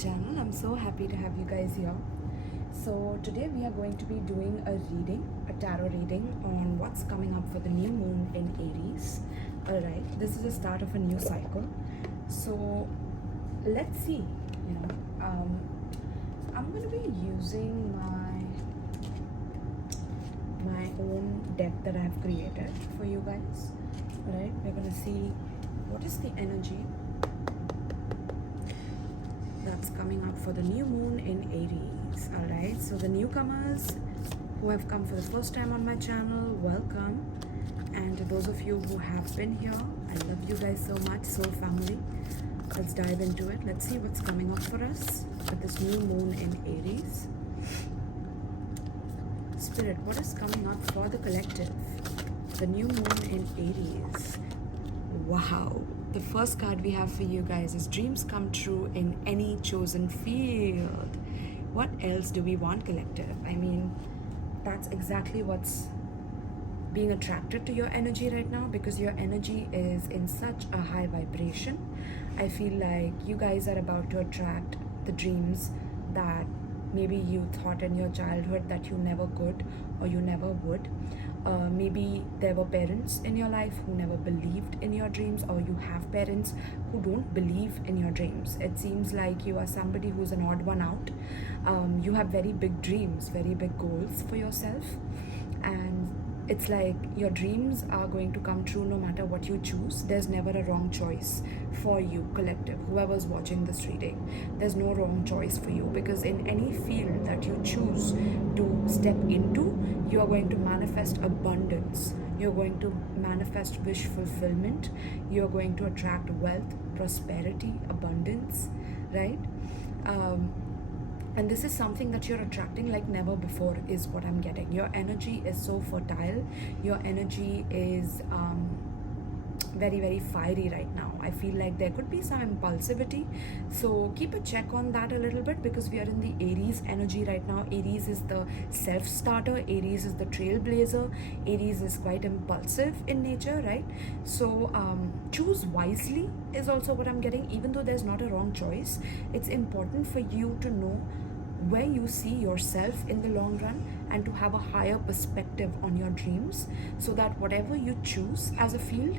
channel. I'm so happy to have you guys here. So today we are going to be doing a tarot reading on what's coming up for the new moon in Aries. Alright, this is the start of a new cycle. So let's see, I'm going to be using my own deck that I have created for you guys. Alright, we're going to see what is the energy that's coming up for the new moon in Aries. Alright, so the newcomers who have come for the first time on my channel, welcome. And to those of you who have been here, I love you guys so much, soul family. Let's dive into it. Let's see what's coming up for us with this new moon in Aries. Spirit, what is coming up for the collective? The new moon in Aries. Wow. The first card we have for you guys is dreams come true in any chosen field. What else do we want, collective? I mean, that's exactly what's being attracted to your energy right now, because your energy is in such a high vibration. I feel like you guys are about to attract the dreams that maybe you thought in your childhood that you never could or you never would. Maybe there were parents in your life who never believed in your dreams, or you have parents who don't believe in your dreams. It seems like you are somebody who's an odd one out. You have very big dreams, very big goals for yourself, and it's like your dreams are going to come true no matter what you choose. There's never a wrong choice for you, collective. Whoever's watching this reading, there's no wrong choice for you, because in any field that you choose to step into, you are going to manifest abundance. You're going to manifest wish fulfillment. You're going to attract wealth, prosperity, abundance, right? And this is something that you're attracting like never before, is what I'm getting. Your energy is so fertile. Your energy is very, very fiery right now. I feel like there could be some impulsivity. So keep a check on that a little bit, because we are in the Aries energy right now. Aries is the self-starter. Aries is the trailblazer. Aries is quite impulsive in nature, right? So choose wisely is also what I'm getting. Even though there's not a wrong choice, it's important for you to know where you see yourself in the long run, and to have a higher perspective on your dreams, so that whatever you choose as a field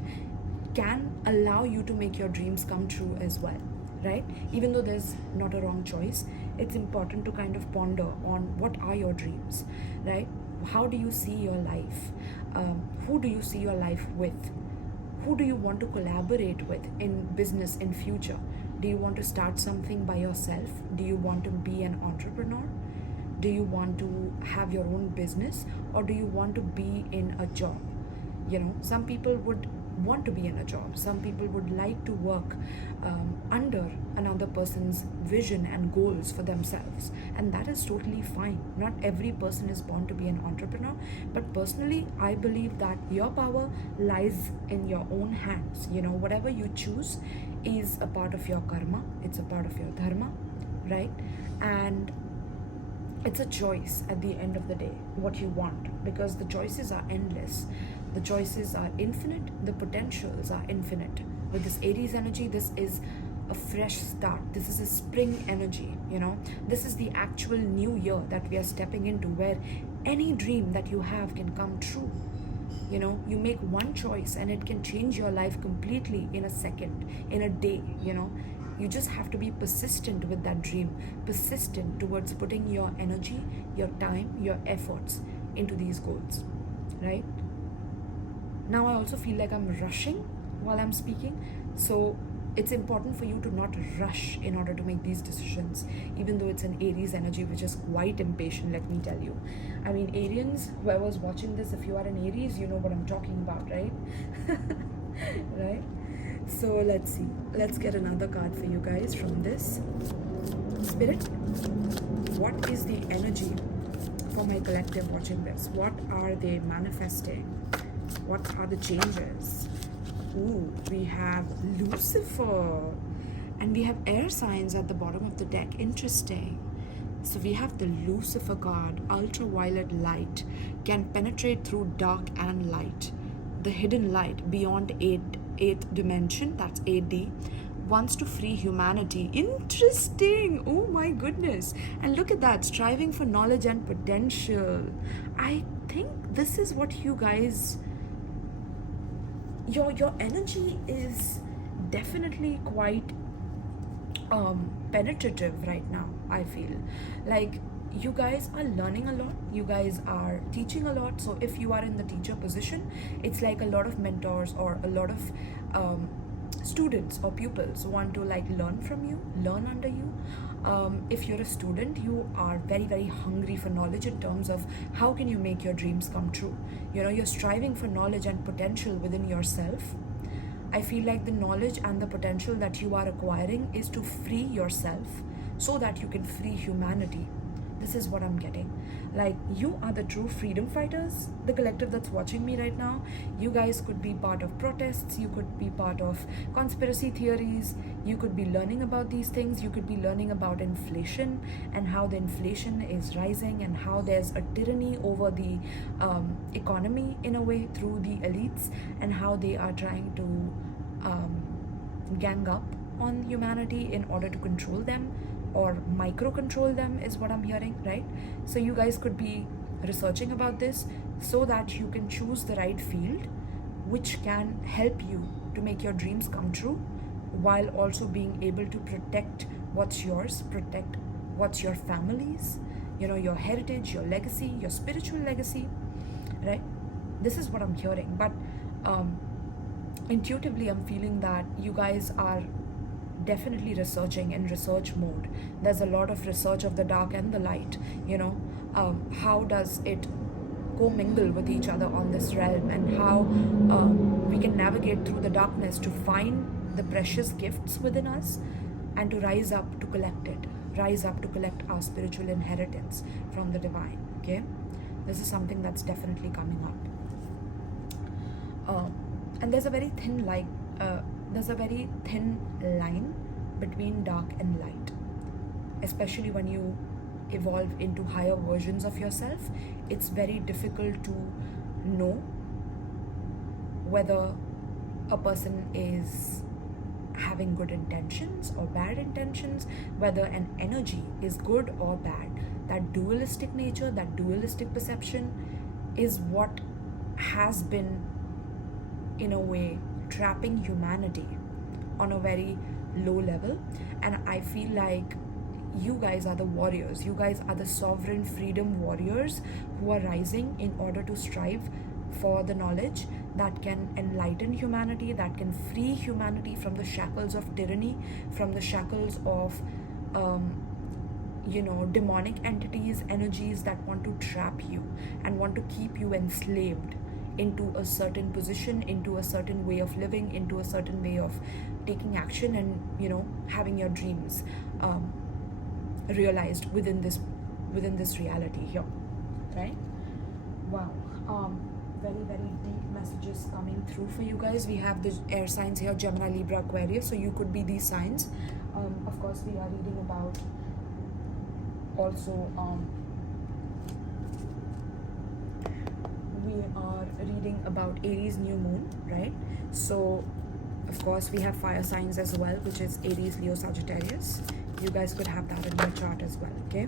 can allow you to make your dreams come true as well, right? Even though there's not a wrong choice, it's important to kind of ponder on what are your dreams, right? How do you see your life? Who do you see your life with? Who do you want to collaborate with in business in future? Do you want to start something by yourself? Do you want to be an entrepreneur? Do you want to have your own business, or do you want to be in a job? Some people would want to be in a job. Some people would like to work under another person's vision and goals for themselves, and that is totally fine. Not every person is born to be an entrepreneur, but personally I believe that your power lies in your own hands. Whatever you choose is a part of your karma. It's a part of your dharma, right? And it's a choice at the end of the day, what you want, because the choices are endless. The choices are infinite. The potentials are infinite. With this Aries energy, this is a fresh start. This is a spring energy, This is the actual new year that we are stepping into, where any dream that you have can come true. You make one choice and it can change your life completely in a second, in a day, You just have to be persistent with that dream, persistent towards putting your energy, your time, your efforts into these goals, right? Now I also feel like I'm rushing while I'm speaking, so it's important for you to not rush in order to make these decisions, even though it's an Aries energy, which is quite impatient, let me tell you. I mean, Arians, whoever's watching this, if you are an Aries, you know what I'm talking about, right? Right? So let's see. Let's get another card for you guys from this. Spirit, what is the energy for my collective watching this? What are they manifesting? What are the changes? Ooh, we have Lucifer, and we have air signs at the bottom of the deck. Interesting. So we have the Lucifer card. Ultraviolet light can penetrate through dark and light. The hidden light beyond eighth dimension, that's 8D, wants to free humanity. Interesting. Oh my goodness. And look at that, striving for knowledge and potential. I think this is what you guys, your energy is definitely quite penetrative right now. I feel like you guys are learning a lot, you guys are teaching a lot. So if you are in the teacher position, it's like a lot of mentors or a lot of students or pupils want to like learn from you, learn under you. If you're a student, you are very, very hungry for knowledge in terms of how can you make your dreams come true. You know, you're striving for knowledge and potential within yourself. I feel like the knowledge and the potential that you are acquiring is to free yourself so that you can free humanity. This is what I'm getting. Like, you are the true freedom fighters, the collective that's watching me right now. You guys could be part of protests, you could be part of conspiracy theories, you could be learning about these things, you could be learning about inflation and how the inflation is rising and how there's a tyranny over the economy in a way through the elites and how they are trying to gang up on humanity in order to control them or micro control them is what I'm hearing, right? So you guys could be researching about this so that you can choose the right field which can help you to make your dreams come true while also being able to protect what's yours, protect what's your family's, you know, your heritage, your legacy, your spiritual legacy, right? This is what I'm hearing. But intuitively I'm feeling that you guys are definitely researching in research mode. There's a lot of research of the dark and the light, you know, how does it co-mingle with each other on this realm, and how we can navigate through the darkness to find the precious gifts within us and to rise up to collect it, rise up to collect our spiritual inheritance from the divine. Okay, this is something that's definitely coming up. And there's a very thin line between dark and light, especially when you evolve into higher versions of yourself. It's very difficult to know whether a person is having good intentions or bad intentions, whether an energy is good or bad. That dualistic nature, that dualistic perception is what has been, in a way, trapping humanity on a very low level. And I feel like you guys are the warriors, you guys are the sovereign freedom warriors who are rising in order to strive for the knowledge that can enlighten humanity, that can free humanity from the shackles of tyranny, from the shackles of demonic entities, energies that want to trap you and want to keep you enslaved into a certain position, into a certain way of living, into a certain way of taking action and, you know, having your dreams realized within this reality here, right? Wow. Very, very deep messages coming through for you guys. We have the air signs here, Gemini, Libra, Aquarius, so you could be these signs. Of course, we are reading about also Aries new moon, right? So of course we have fire signs as well, which is Aries, Leo, Sagittarius. You guys could have that in your chart as well. Okay,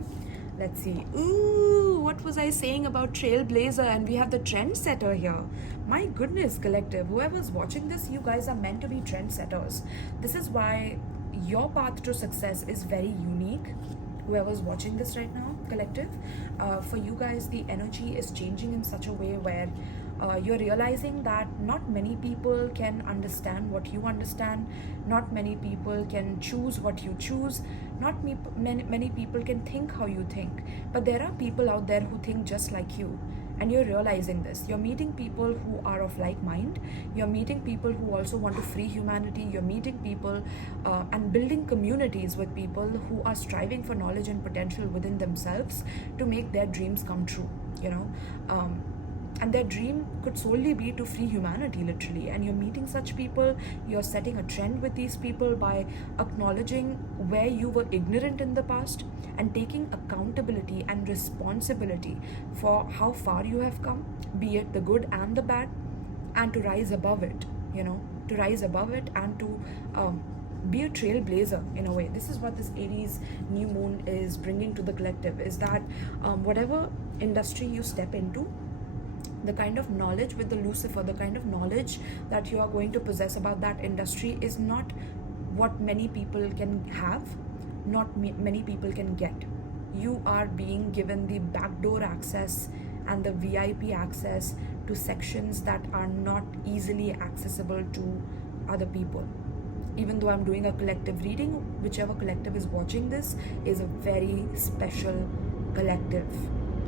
let's see. Ooh, what was I saying about trailblazer? And we have the trendsetter here. My goodness, collective, whoever's watching this, you guys are meant to be trendsetters. This is why your path to success is very unique. Whoever's watching this right now, collective, for you guys, the energy is changing in such a way where you're realizing that not many people can understand what you understand, not many people can choose what you choose, not many people can think how you think, but there are people out there who think just like you. And you're realizing this. You're meeting people who are of like mind. You're meeting people who also want to free humanity. You're meeting people and building communities with people who are striving for knowledge and potential within themselves to make their dreams come true, you know. And their dream could solely be to free humanity, literally. And you're meeting such people, you're setting a trend with these people by acknowledging where you were ignorant in the past and taking accountability and responsibility for how far you have come, be it the good and the bad, and to rise above it, you know, to rise above it and to be a trailblazer in a way. This is what this Aries new moon is bringing to the collective, is that whatever industry you step into, the kind of knowledge with the 𝗶𝘶𝗲, the kind of knowledge that you are going to possess about that industry is not what many people can have, not many people can get. You are being given the backdoor access and the VIP access to sections that are not easily accessible to other people. Even though I'm doing a collective reading, whichever collective is watching this is a very special collective,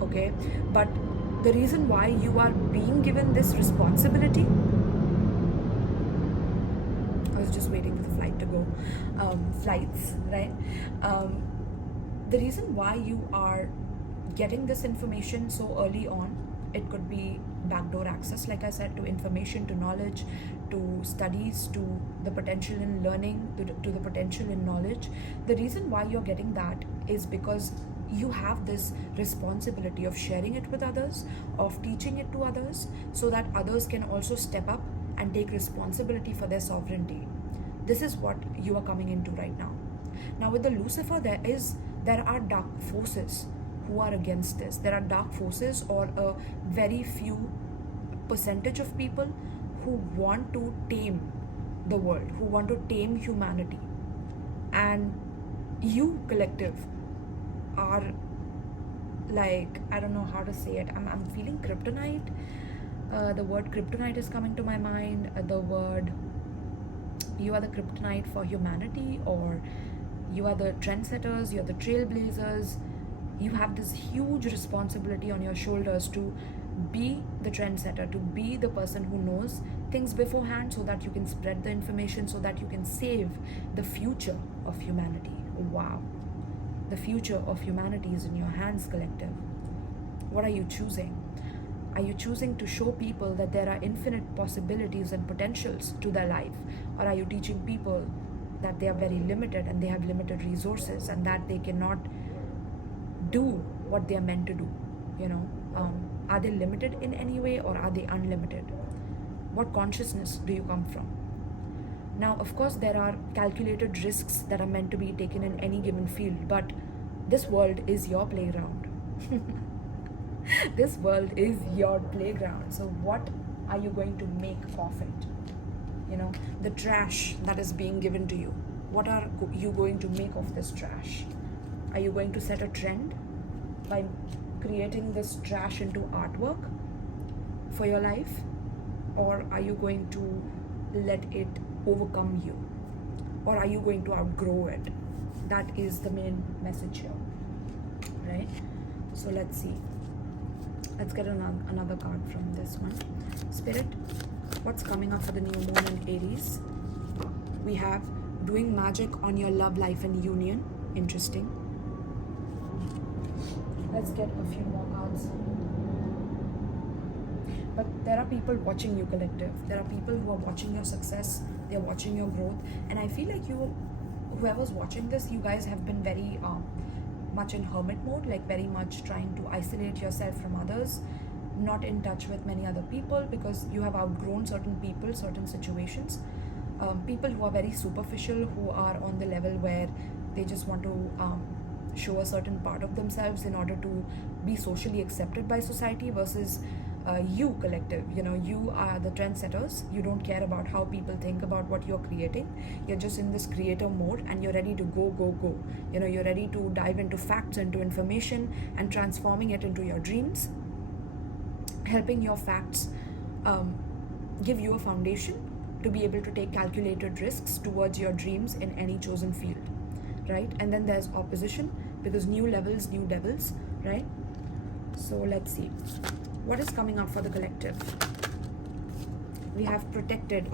okay? But the reason why you are being given this responsibility, I was just waiting for the flight to go, flights, right? The reason why you are getting this information so early on, it could be backdoor access, like I said, to information, to knowledge, to studies, to the potential in learning, to the potential in knowledge. The reason why you're getting that is because you have this responsibility of sharing it with others, of teaching it to others, so that others can also step up and take responsibility for their sovereignty. This is what you are coming into right now. Now with the 𝗶𝘶𝗲, there are dark forces who are against this. There are dark forces, or a very few percentage of people who want to tame the world, who want to tame humanity. And you, collective, are like, I don't know how to say it, I'm feeling kryptonite. The word kryptonite is coming to my mind. The word, you are the kryptonite for humanity, or you are the trendsetters, you are the trailblazers. You have this huge responsibility on your shoulders to be the trendsetter, to be the person who knows things beforehand, so that you can spread the information, so that you can save the future of humanity. Wow. The future of humanity is in your hands, collective. What are you choosing? Are you choosing to show people that there are infinite possibilities and potentials to their life? Or are you teaching people that they are very limited and they have limited resources and that they cannot do what they are meant to do? You know, are they limited in any way, or are they unlimited? What consciousness do you come from? Now, of course, there are calculated risks that are meant to be taken in any given field, but this world is your playground. This world is your playground. So what are you going to make of it? You know, the trash that is being given to you, what are you going to make of this trash? Are you going to set a trend by creating this trash into artwork for your life? Or are you going to let it overcome you? Or are you going to outgrow it? That is the main message here, right? So let's see. Let's get another card from this one. Spirit, what's coming up for the new moon in Aries? We have doing magic on your love life and union. Interesting. Let's get a few more cards. But there are people watching you, collective. There are people who are watching your success. They're watching your growth. And I feel like you, whoever's watching this, you guys have been very much in hermit mode, like very much trying to isolate yourself from others, not in touch with many other people, because you have outgrown certain people, certain situations. People who are very superficial, who are on the level where they just want to show a certain part of themselves in order to be socially accepted by society, versus you, collective. You know, you are the trendsetters. You don't care about how people think about what you're creating. You're just in this creator mode, and you're ready to go. You know, you're ready to dive into facts, into information, and transforming it into your dreams, helping your facts give you a foundation to be able to take calculated risks towards your dreams in any chosen field, right? And then there's opposition, because new levels, new devils, right? So let's see. What is coming up for the collective? We have protected.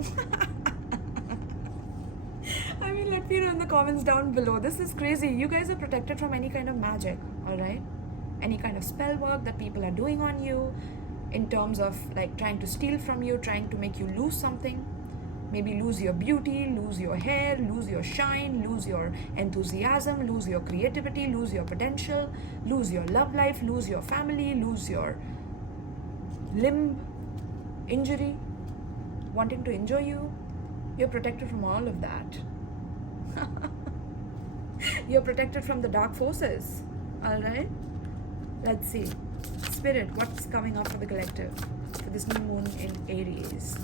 I mean, let me know in the comments down below. This is crazy. You guys are protected from any kind of magic, all right? Any kind of spell work that people are doing on you, in terms of like trying to steal from you, trying to make you lose something. Maybe lose your beauty, lose your hair, lose your shine, lose your enthusiasm, lose your creativity, lose your potential, lose your love life, lose your family, lose your limb, injury, wanting to injure you. You're protected from all of that. You're protected from the dark forces. Alright? Let's see. Spirit, what's coming up for the collective for this new moon in Aries?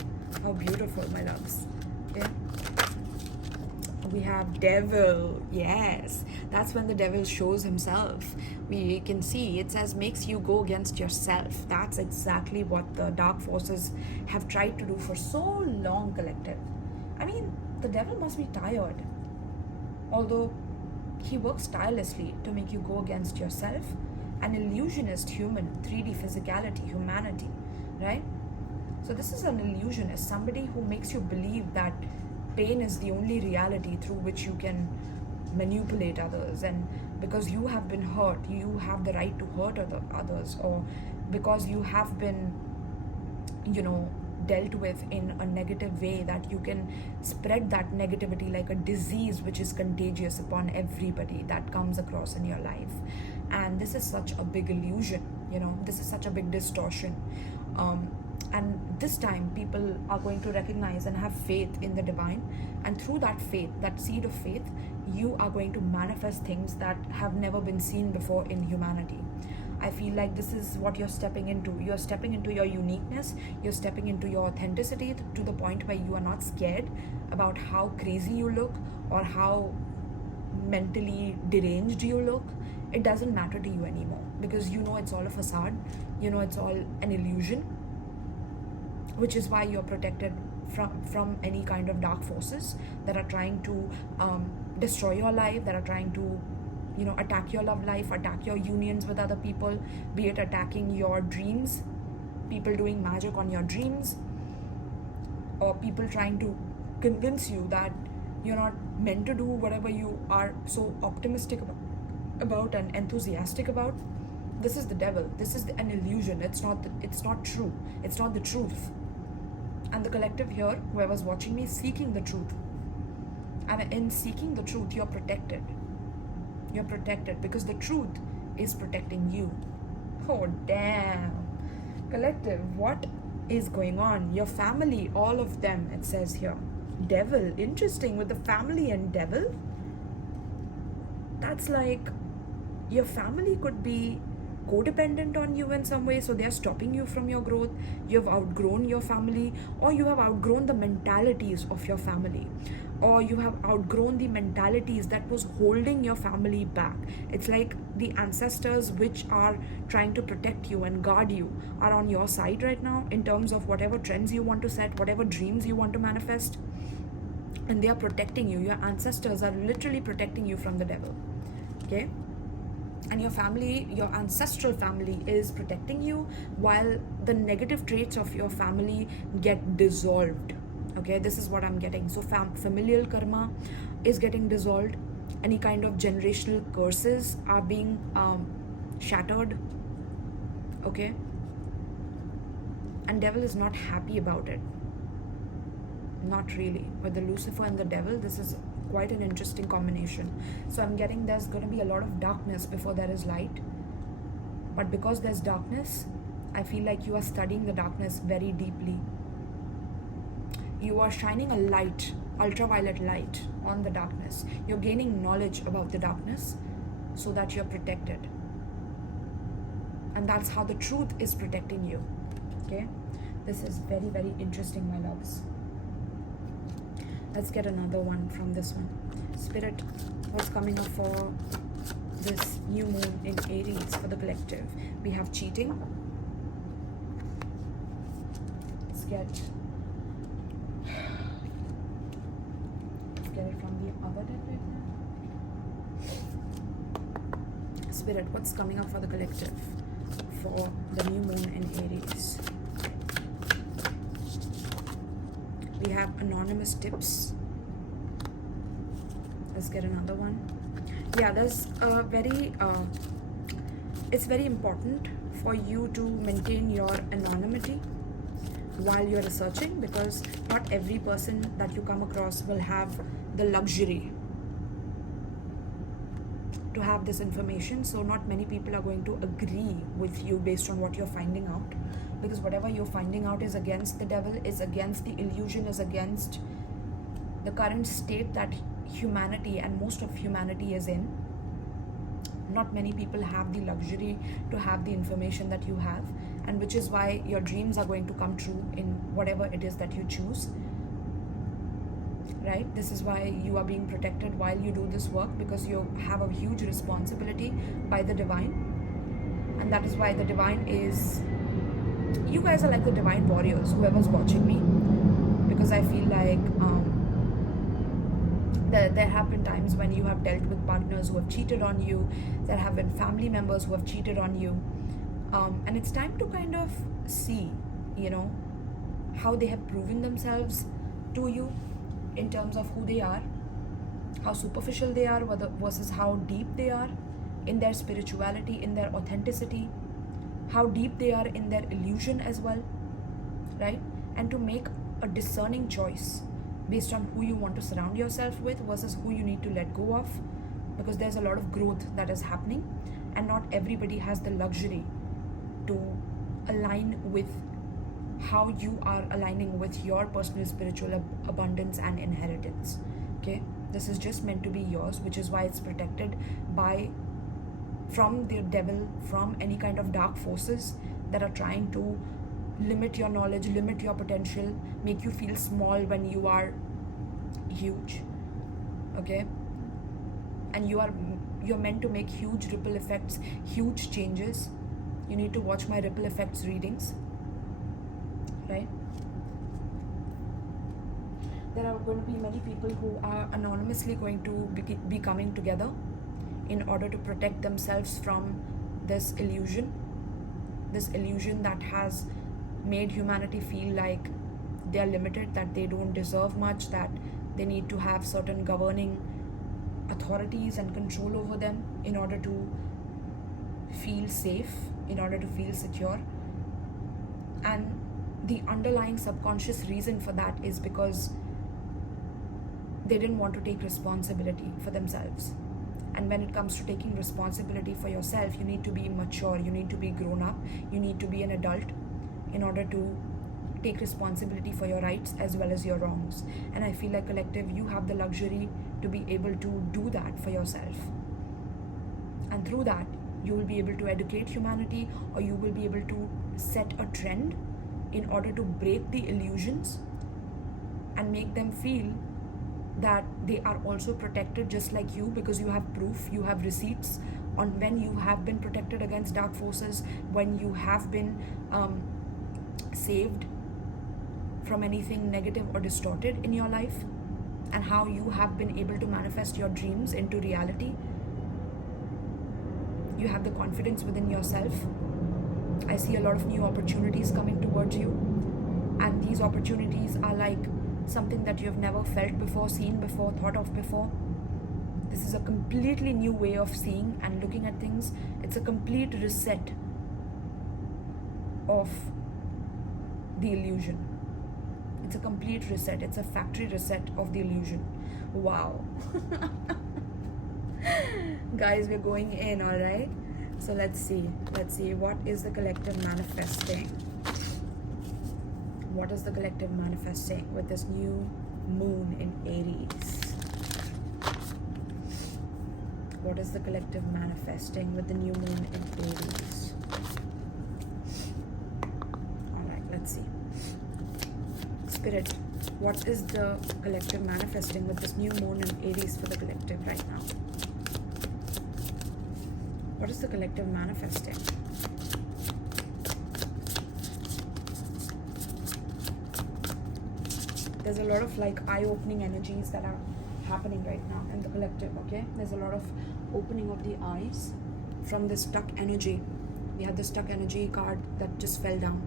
How beautiful, my loves. Okay. We have devil. Yes, that's when the devil shows himself. We can see it says makes you go against yourself. That's exactly what the dark forces have tried to do for so long, collective. I mean, the devil must be tired, although he works tirelessly to make you go against yourself. An illusionist human, 3D physicality, humanity, right? So this is an illusionist, somebody who makes you believe that pain is the only reality through which you can manipulate others, and because you have been hurt, you have the right to hurt others, or because you have been, dealt with in a negative way, that you can spread that negativity like a disease which is contagious upon everybody that comes across in your life. And this is such a big illusion, this is such a big distortion. And this time people are going to recognize and have faith in the divine, and through that faith, that seed of faith, you are going to manifest things that have never been seen before in humanity. I feel like this is what you're stepping into. You're stepping into your uniqueness, you're stepping into your authenticity to the point where you are not scared about how crazy you look or how mentally deranged you look. It doesn't matter to you anymore, because it's all a facade, it's all an illusion, which is why you're protected from any kind of dark forces that are trying to destroy your life, that are trying to attack your love life, attack your unions with other people, be it attacking your dreams, people doing magic on your dreams, or people trying to convince you that you're not meant to do whatever you are so optimistic about and enthusiastic about. This is the devil. This is an illusion. It's not true. It's not the truth. And the collective here, whoever's watching me, is seeking the truth. And in seeking the truth, you're protected. You're protected because the truth is protecting you. Oh, damn. Collective, what is going on? Your family, all of them, it says here. Devil, interesting, with the family and devil. That's like your family could be codependent on you in some way, so they're stopping you from your growth. You've outgrown your family, or you have outgrown the mentalities of your family, or you have outgrown the mentalities that was holding your family back. It's like the ancestors which are trying to protect you and guard you are on your side right now in terms of whatever trends you want to set, whatever dreams you want to manifest, and they are protecting you. Your ancestors are literally protecting you from the devil. Okay? And your family, your ancestral family, is protecting you while the negative traits of your family get dissolved. Okay, this is what I'm getting. So familial karma is getting dissolved. Any kind of generational curses are being shattered. Okay, and devil is not happy about it. Not really. With the Lucifer and the devil, this is quite an interesting combination. So I'm getting there's going to be a lot of darkness before there is light. But because there's darkness, I feel like you are studying the darkness very deeply. You are shining a light, ultraviolet light, on the darkness. You're gaining knowledge about the darkness so that you're protected. And that's how the truth is protecting you. Okay? This is very, very interesting, my loves. Let's get another one from this one. Spirit, what's coming up for this new moon in Aries for the collective? We have cheating. Let's get it from the other deck right now. Spirit, what's coming up for the collective for the new moon in Aries? We have anonymous tips. Let's get another one. Yeah, there's a very it's very important for you to maintain your anonymity while you're researching, because not every person that you come across will have the luxury to have this information. So not many people are going to agree with you based on what you're finding out, because whatever you're finding out is against the devil, is against the illusion, is against the current state that humanity and most of humanity is in. Not many people have the luxury to have the information that you have, and which is why your dreams are going to come true in whatever it is that you choose, right? This is why you are being protected while you do this work, because you have a huge responsibility by the divine. And that is why the divine is, you guys are like the divine warriors, whoever's watching me, because I feel like there have been times when you have dealt with partners who have cheated on you. There have been family members who have cheated on you, and it's time to kind of see, you know, how they have proven themselves to you in terms of who they are, how superficial they are versus how deep they are in their spirituality, in their authenticity, how deep they are in their illusion as well, right? And to make a discerning choice based on who you want to surround yourself with versus who you need to let go of, because there's a lot of growth that is happening, and not everybody has the luxury to align with how you are aligning with your personal spiritual abundance and inheritance. Okay, this is just meant to be yours, which is why it's protected from the devil, from any kind of dark forces that are trying to limit your knowledge, limit your potential, make you feel small when you are huge. Okay, and you're meant to make huge ripple effects, huge changes. You need to watch my ripple effects readings, right? There are going to be many people who are anonymously going to be coming together in order to protect themselves from this illusion that has made humanity feel like they are limited, that they don't deserve much, that they need to have certain governing authorities and control over them in order to feel safe, in order to feel secure. And the underlying subconscious reason for that is because they didn't want to take responsibility for themselves. And when it comes to taking responsibility for yourself, you need to be mature, you need to be grown up, you need to be an adult in order to take responsibility for your rights as well as your wrongs. And I feel like, collective, you have the luxury to be able to do that for yourself. And through that, you will be able to educate humanity, or you will be able to set a trend in order to break the illusions and make them feel that they are also protected just like you, because you have proof, you have receipts on when you have been protected against dark forces, when you have been saved from anything negative or distorted in your life, and how you have been able to manifest your dreams into reality. You have the confidence within yourself. I see a lot of new opportunities coming towards you, and these opportunities are like something that you have never felt before, seen before, thought of before. This is a completely new way of seeing and looking at things. It's a complete reset of the illusion. It's a complete reset. It's a factory reset of the illusion. Wow. Guys, we're going in, all right? So let's see what is the collective manifesting. What is the collective manifesting with this new moon in Aries? What is the collective manifesting with the new moon in Aries? All right, let's see. Spirit, what is the collective manifesting with this new moon in Aries for the collective right now? What is the collective manifesting? There's a lot of like eye-opening energies that are happening right now in the collective, okay? There's a lot of opening of the eyes from this stuck energy. We had the stuck energy card that just fell down.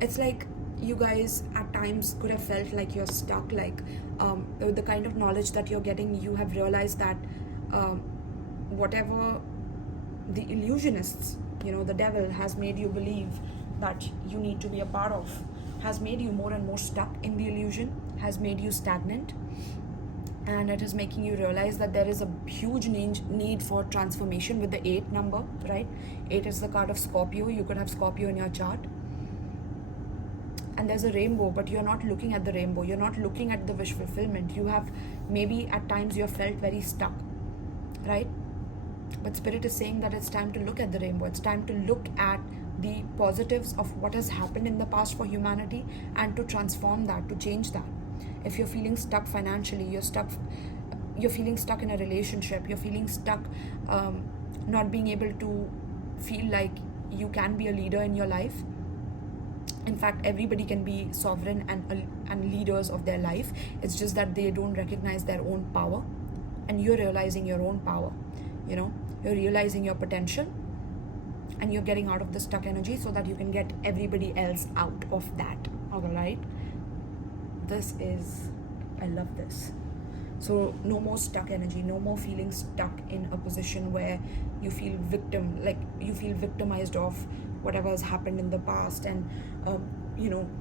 It's like you guys at times could have felt like you're stuck, like the kind of knowledge that you're getting, you have realized that whatever the illusionists, you know, the devil has made you believe that you need to be a part of, has made you more and more stuck in the illusion, has made you stagnant, and it is making you realize that there is a huge need for transformation with the 8 number, right? 8 is the card of Scorpio. You could have Scorpio in your chart. and there's a rainbow, but you're not looking at the rainbow, you're not looking at the wish fulfillment. You have, maybe at times you have felt very stuck, right? But Spirit is saying that it's time to look at the rainbow. It's time to look at the positives of what has happened in the past for humanity, and to transform that, to change that. If you're feeling stuck financially, you're feeling stuck in a relationship, you're feeling stuck, not being able to feel like you can be a leader in your life. In fact, everybody can be sovereign and leaders of their life. It's just that they don't recognize their own power, and you're realizing your own power. You're realizing your potential, and you're getting out of the stuck energy so that you can get everybody else out of that. All right, I love this. So no more stuck energy, no more feeling stuck in a position where you feel victimized of whatever has happened in the past, and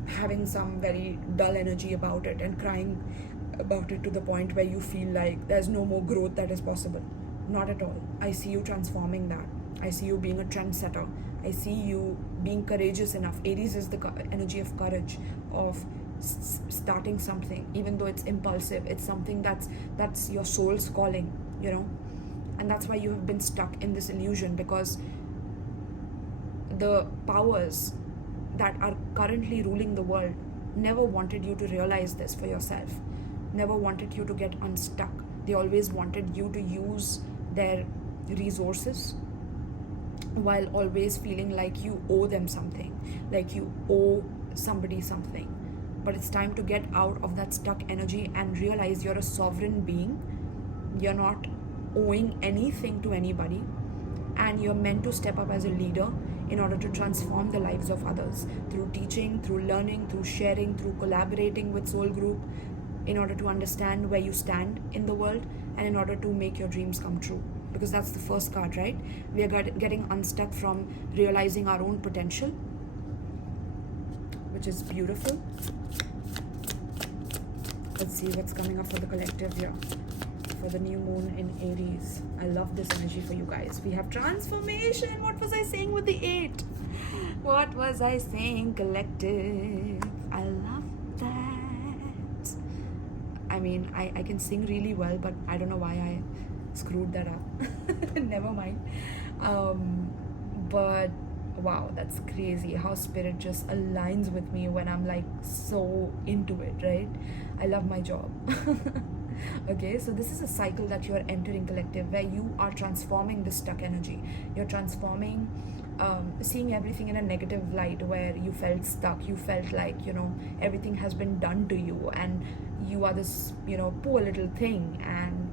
having some very dull energy about it and crying about it to the point where you feel like there's no more growth that is possible. Not at all. I see you transforming that. I see you being a trendsetter. I see you being courageous enough. Aries is the energy of courage, of starting something, even though it's impulsive. It's something that's your soul's calling, and that's why you have been stuck in this illusion, because the powers that are currently ruling the world never wanted you to realize this for yourself, never wanted you to get unstuck. They always wanted you to use their resources while always feeling like you owe them something, like you owe somebody something. But it's time to get out of that stuck energy and realize you're a sovereign being. You're not owing anything to anybody, and you're meant to step up as a leader in order to transform the lives of others through teaching, through learning, through sharing, through collaborating with Soul Group, in order to understand where you stand in the world, and in order to make your dreams come true. Because that's the first card, right? We are getting unstuck from realizing our own potential, which is beautiful. Let's see what's coming up for the collective here, for the new moon in Aries. I love this energy for you guys. We have transformation. What was I saying with the 8? What was I saying, collective? I love that. I mean, I can sing really well, but I don't know why I screwed that up. Never mind. But wow, that's crazy how Spirit just aligns with me when I'm like so into it, right? I love my job. Okay, so this is a cycle that you're entering, collective, where you are transforming this stuck energy. You're transforming, seeing everything in a negative light, where you felt stuck, you felt like, everything has been done to you, and you are this, poor little thing, and,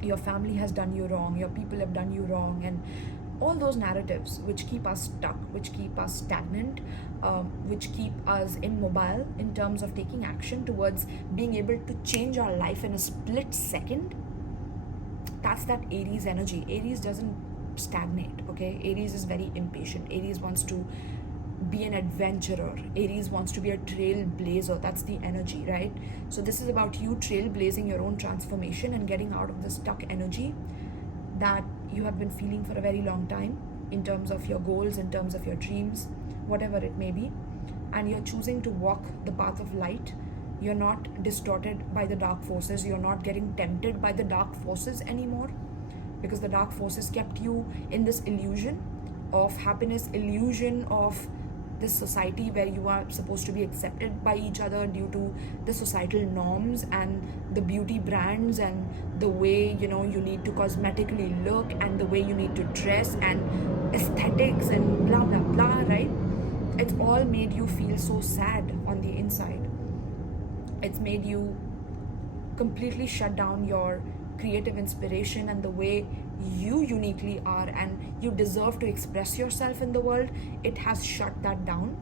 your family has done you wrong, your people have done you wrong, and all those narratives which keep us stuck, which keep us stagnant, which keep us immobile in terms of taking action towards being able to change our life in a split second. That's that Aries energy. Aries doesn't stagnate, okay? Aries is very impatient. Aries wants to be an adventurer. Aries wants to be a trailblazer. That's the energy, right? So this is about you trailblazing your own transformation and getting out of the stuck energy that you have been feeling for a very long time, in terms of your goals, in terms of your dreams, whatever it may be. And you're choosing to walk the path of light. You're not distorted by the dark forces. You're not getting tempted by the dark forces anymore, because the dark forces kept you in this illusion of happiness, illusion of this society where you are supposed to be accepted by each other due to the societal norms and the beauty brands and the way, you need to cosmetically look, and the way you need to dress, and aesthetics and blah blah blah, right? It's all made you feel so sad on the inside. It's made you completely shut down your creative inspiration and the way you uniquely are and you deserve to express yourself in the world. It has shut that down.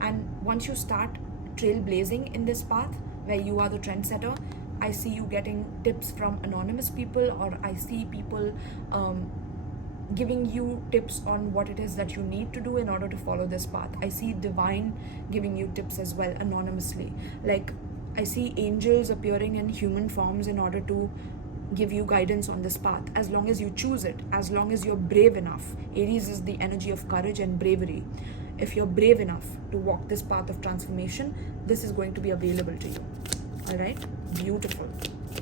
And once you start trailblazing in this path where you are the trendsetter, I see you getting tips from anonymous people, or I see people giving you tips on what it is that you need to do in order to follow this path. I see divine giving you tips as well, anonymously. Like, I see angels appearing in human forms in order to give you guidance on this path, as long as you choose it, as long as you're brave enough. Aries is the energy of courage and bravery. if you're brave enough to walk this path of transformation, this is going to be available to you. All right, beautiful.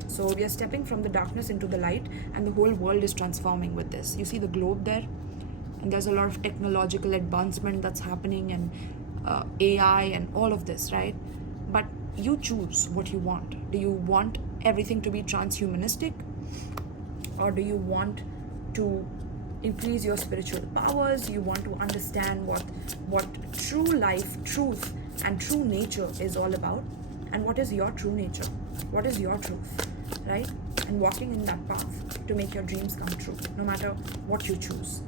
So we are stepping from the darkness into the light, and the whole world is transforming with this. You see the globe there, and there's a lot of technological advancement that's happening, and AI and all of this, right? But you choose what you want. Do you want everything to be transhumanistic, or do you want to increase your spiritual powers? You want to understand what true life, truth, and true nature is all about, and what is your true nature, what is your truth, right? And walking in that path to make your dreams come true, no matter what you choose.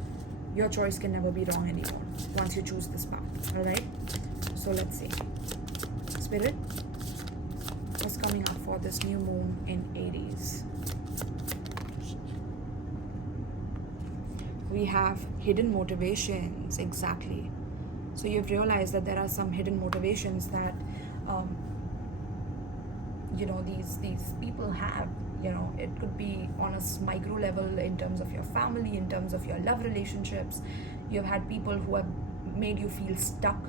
Your choice can never be wrong anymore once you choose this path. All right, so let's see, Spirit, what's coming up for this new moon in Aries? We have hidden motivations. Exactly. So you've realized that there are some hidden motivations that these people have. It could be on a micro level, in terms of your family, in terms of your love relationships. You've had people who have made you feel stuck.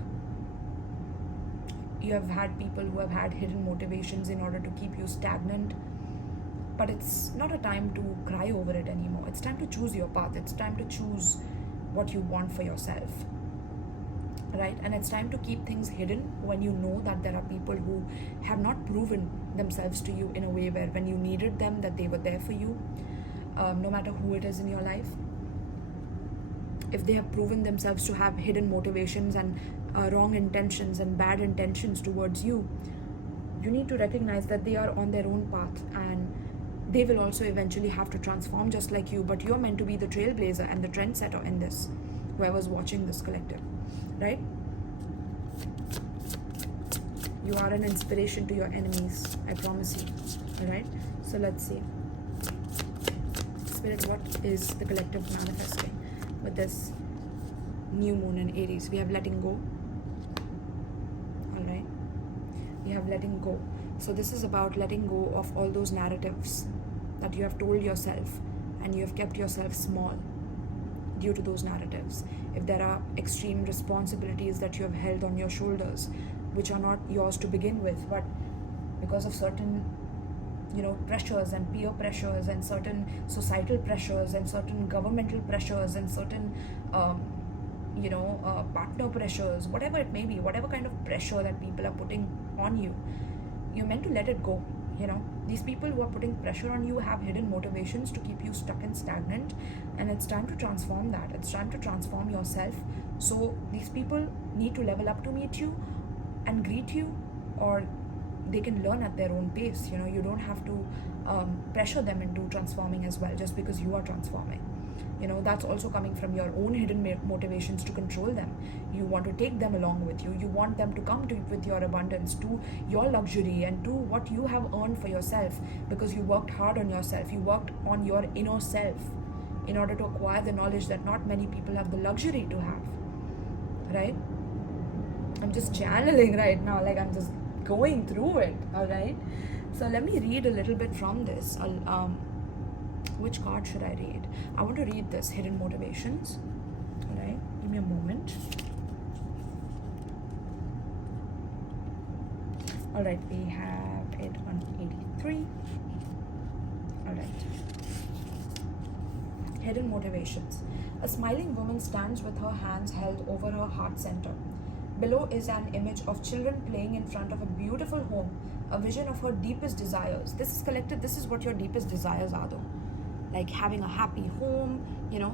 You have had people who have had hidden motivations in order to keep you stagnant. But it's not a time to cry over it anymore. It's time to choose your path. It's time to choose what you want for yourself, right? And it's time to keep things hidden when you know that there are people who have not proven themselves to you in a way where when you needed them, that they were there for you, no matter who it is in your life. If they have proven themselves to have hidden motivations and wrong intentions and bad intentions towards you, you need to recognize that they are on their own path, and they will also eventually have to transform just like you. But you're meant to be the trailblazer and the trendsetter in this, whoever's watching this collective, right? You are an inspiration to your enemies, I promise you. All right, so let's see, Spirit, what is the collective manifesting with this new moon in Aries? We have letting go. All right, we have letting go. So this is about letting go of all those narratives that you have told yourself, and you have kept yourself small due to those narratives. If there are extreme responsibilities that you have held on your shoulders, which are not yours to begin with, but because of certain pressures and peer pressures and certain societal pressures and certain governmental pressures and certain partner pressures, whatever it may be, whatever kind of pressure that people are putting on you, you're meant to let it go. These people who are putting pressure on you have hidden motivations to keep you stuck and stagnant, and it's time to transform that. It's time to transform yourself. So these people need to level up to meet you and greet you, or they can learn at their own pace. You don't have to pressure them into transforming as well just because you are transforming. That's also coming from your own hidden motivations to control them. You want to take them along with you. You want them to come to with your abundance, to your luxury, and to what you have earned for yourself, because you worked hard on yourself. You worked on your inner self in order to acquire the knowledge that not many people have the luxury to have, right? I'm just channeling right now, like I'm just going through it. All right, so let me read a little bit from this. Which card should I read? I want to read this hidden motivations. All right, give me a moment. All right, we have it on 83. All right, hidden motivations. A smiling woman stands with her hands held over her heart center. Below is an image of children playing in front of a beautiful home, a vision of her deepest desires. This is collected. This is what your deepest desires are, though. Like having a happy home.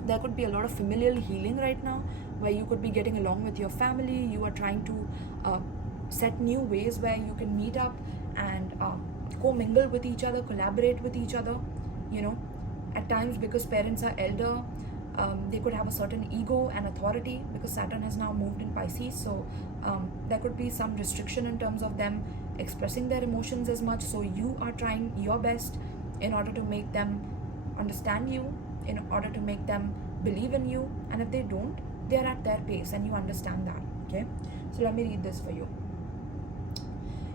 There could be a lot of familial healing right now, where you could be getting along with your family. You are trying to set new ways where you can meet up and co-mingle with each other, collaborate with each other. At times, because parents are elder, they could have a certain ego and authority, because Saturn has now moved in Pisces. So there could be some restriction in terms of them expressing their emotions as much. So you are trying your best in order to make them understand you, in order to make them believe in you. And if they don't, they are at their pace, and you understand that. Okay, so let me read this for you.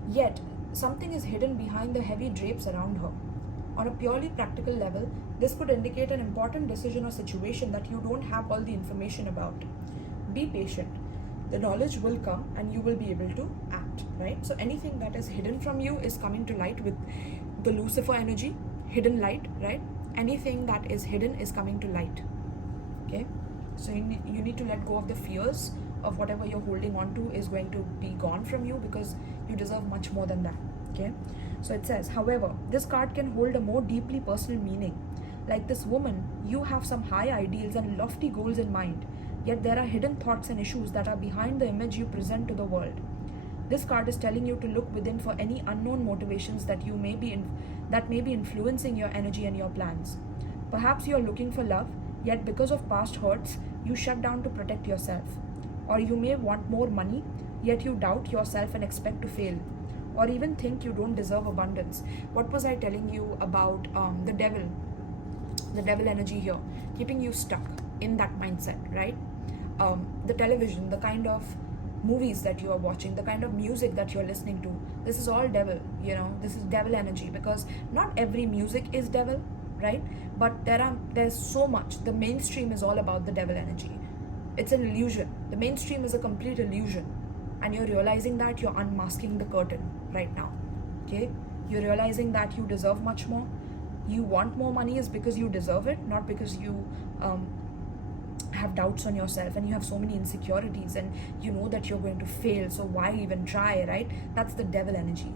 Yet something is hidden behind the heavy drapes around her. On a purely practical level, this could indicate an important decision or situation that you don't have all the information about. Be patient. the knowledge will come and you will be able to act, right? So anything that is hidden from you is coming to light with the Lucifer energy, hidden light, right? Anything that is hidden is coming to light, okay? So you need to let go of the fears of whatever you're holding on to is going to be gone from you, because you deserve much more than that, okay? So it says, however, this card can hold a more deeply personal meaning. Like this woman, you have some high ideals and lofty goals in mind, yet there are hidden thoughts and issues that are behind the image you present to the world. This card is telling you to look within for any unknown motivations that may be influencing your energy and your plans. Perhaps you are looking for love, yet because of past hurts, you shut down to protect yourself. Or you may want more money, yet you doubt yourself and expect to fail. Or even think you don't deserve abundance. What was I telling you about the devil? The devil energy here, keeping you stuck in that mindset, right? The television, the kind of movies that you are watching, the kind of music that you're listening to, this is all devil, this is devil energy, because not every music is devil, right? But there's so much. The mainstream is all about the devil energy. It's an illusion. The mainstream is a complete illusion, and you're realizing that you're unmasking the curtain right now, okay? You're realizing that you deserve much more. You want more money is because you deserve it, not because you have doubts on yourself and you have so many insecurities and you know that you're going to fail, so why even try, right? That's the devil energy,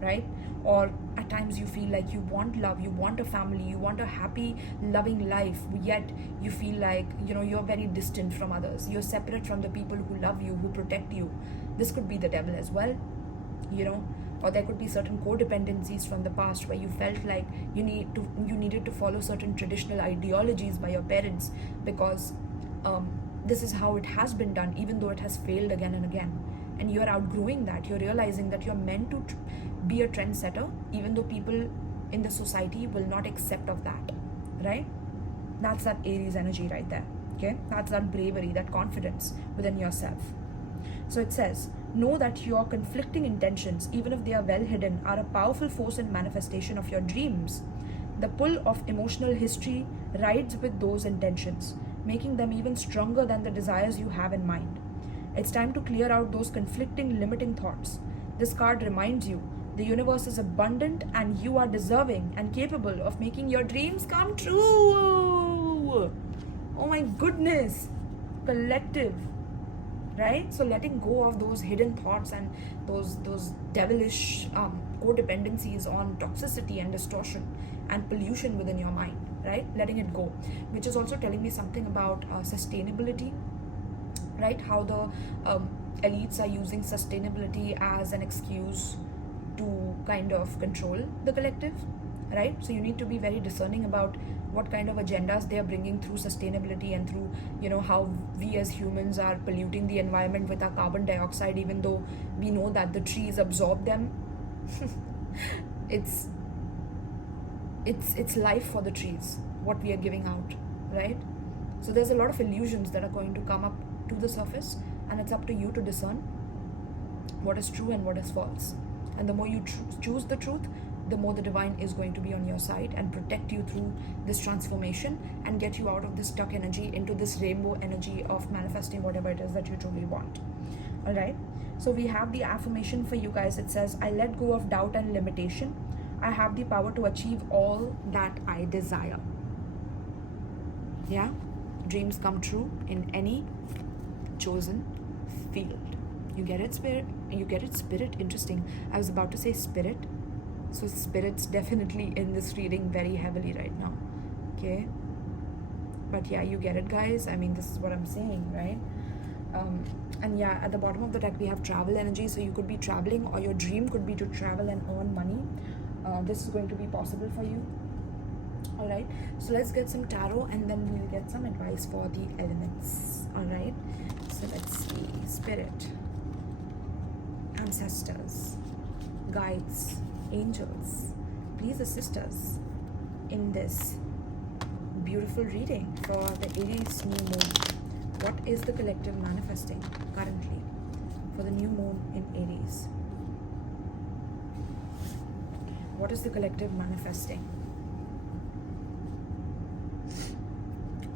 right? Or at times you feel like you want love, you want a family, you want a happy, loving life, yet you feel like, you're very distant from others. You're separate from the people who love you, who protect you. This could be the devil as well, or there could be certain codependencies from the past where you felt like you needed to follow certain traditional ideologies by your parents because this is how it has been done, even though it has failed again and again. And you're outgrowing that. You're realizing that you're meant to be a trendsetter, even though people in the society will not accept of that, right? That's that Aries energy right there, okay? That's that bravery, that confidence within yourself. So it says, know that your conflicting intentions, even if they are well hidden, are a powerful force and manifestation of your dreams. The pull of emotional history rides with those intentions, making them even stronger than the desires you have in mind. It's time to clear out those conflicting, limiting thoughts. This card reminds you the universe is abundant and you are deserving and capable of making your dreams come true. Oh my goodness, collective, right? So letting go of those hidden thoughts and those devilish codependencies on toxicity and distortion and pollution within your mind, right? Letting it go, which is also telling me something about sustainability, right? How the elites are using sustainability as an excuse to kind of control the collective, right? So you need to be very discerning about what kind of agendas they are bringing through sustainability and through, how we as humans are polluting the environment with our carbon dioxide, even though we know that the trees absorb them. It's life for the trees, what we are giving out, right? So there's a lot of illusions that are going to come up to the surface, and it's up to you to discern what is true and what is false. And the more you choose the truth, the more the divine is going to be on your side and protect you through this transformation and get you out of this stuck energy into this rainbow energy of manifesting whatever it is that you truly want. All right, so we have the affirmation for you guys. It says, I let go of doubt and limitation. I have the power to achieve all that I desire. Yeah, dreams come true in any chosen field. You get it, spirit? You get it, spirit? Interesting. I was about to say spirit. So spirit's definitely in this reading very heavily right now. Okay? But yeah, you get it, guys. I mean, this is what I'm saying, right? And yeah, at the bottom of the deck, we have travel energy. So you could be traveling, or your dream could be to travel and earn money. This is going to be possible for you. All right. So let's get some tarot, and then we'll get some advice for the elements. All right. So let's see. Spirit, ancestors, guides, angels, please assist us in this beautiful reading for the Aries new moon. What is the collective manifesting currently for the new moon in Aries? What is the collective manifesting?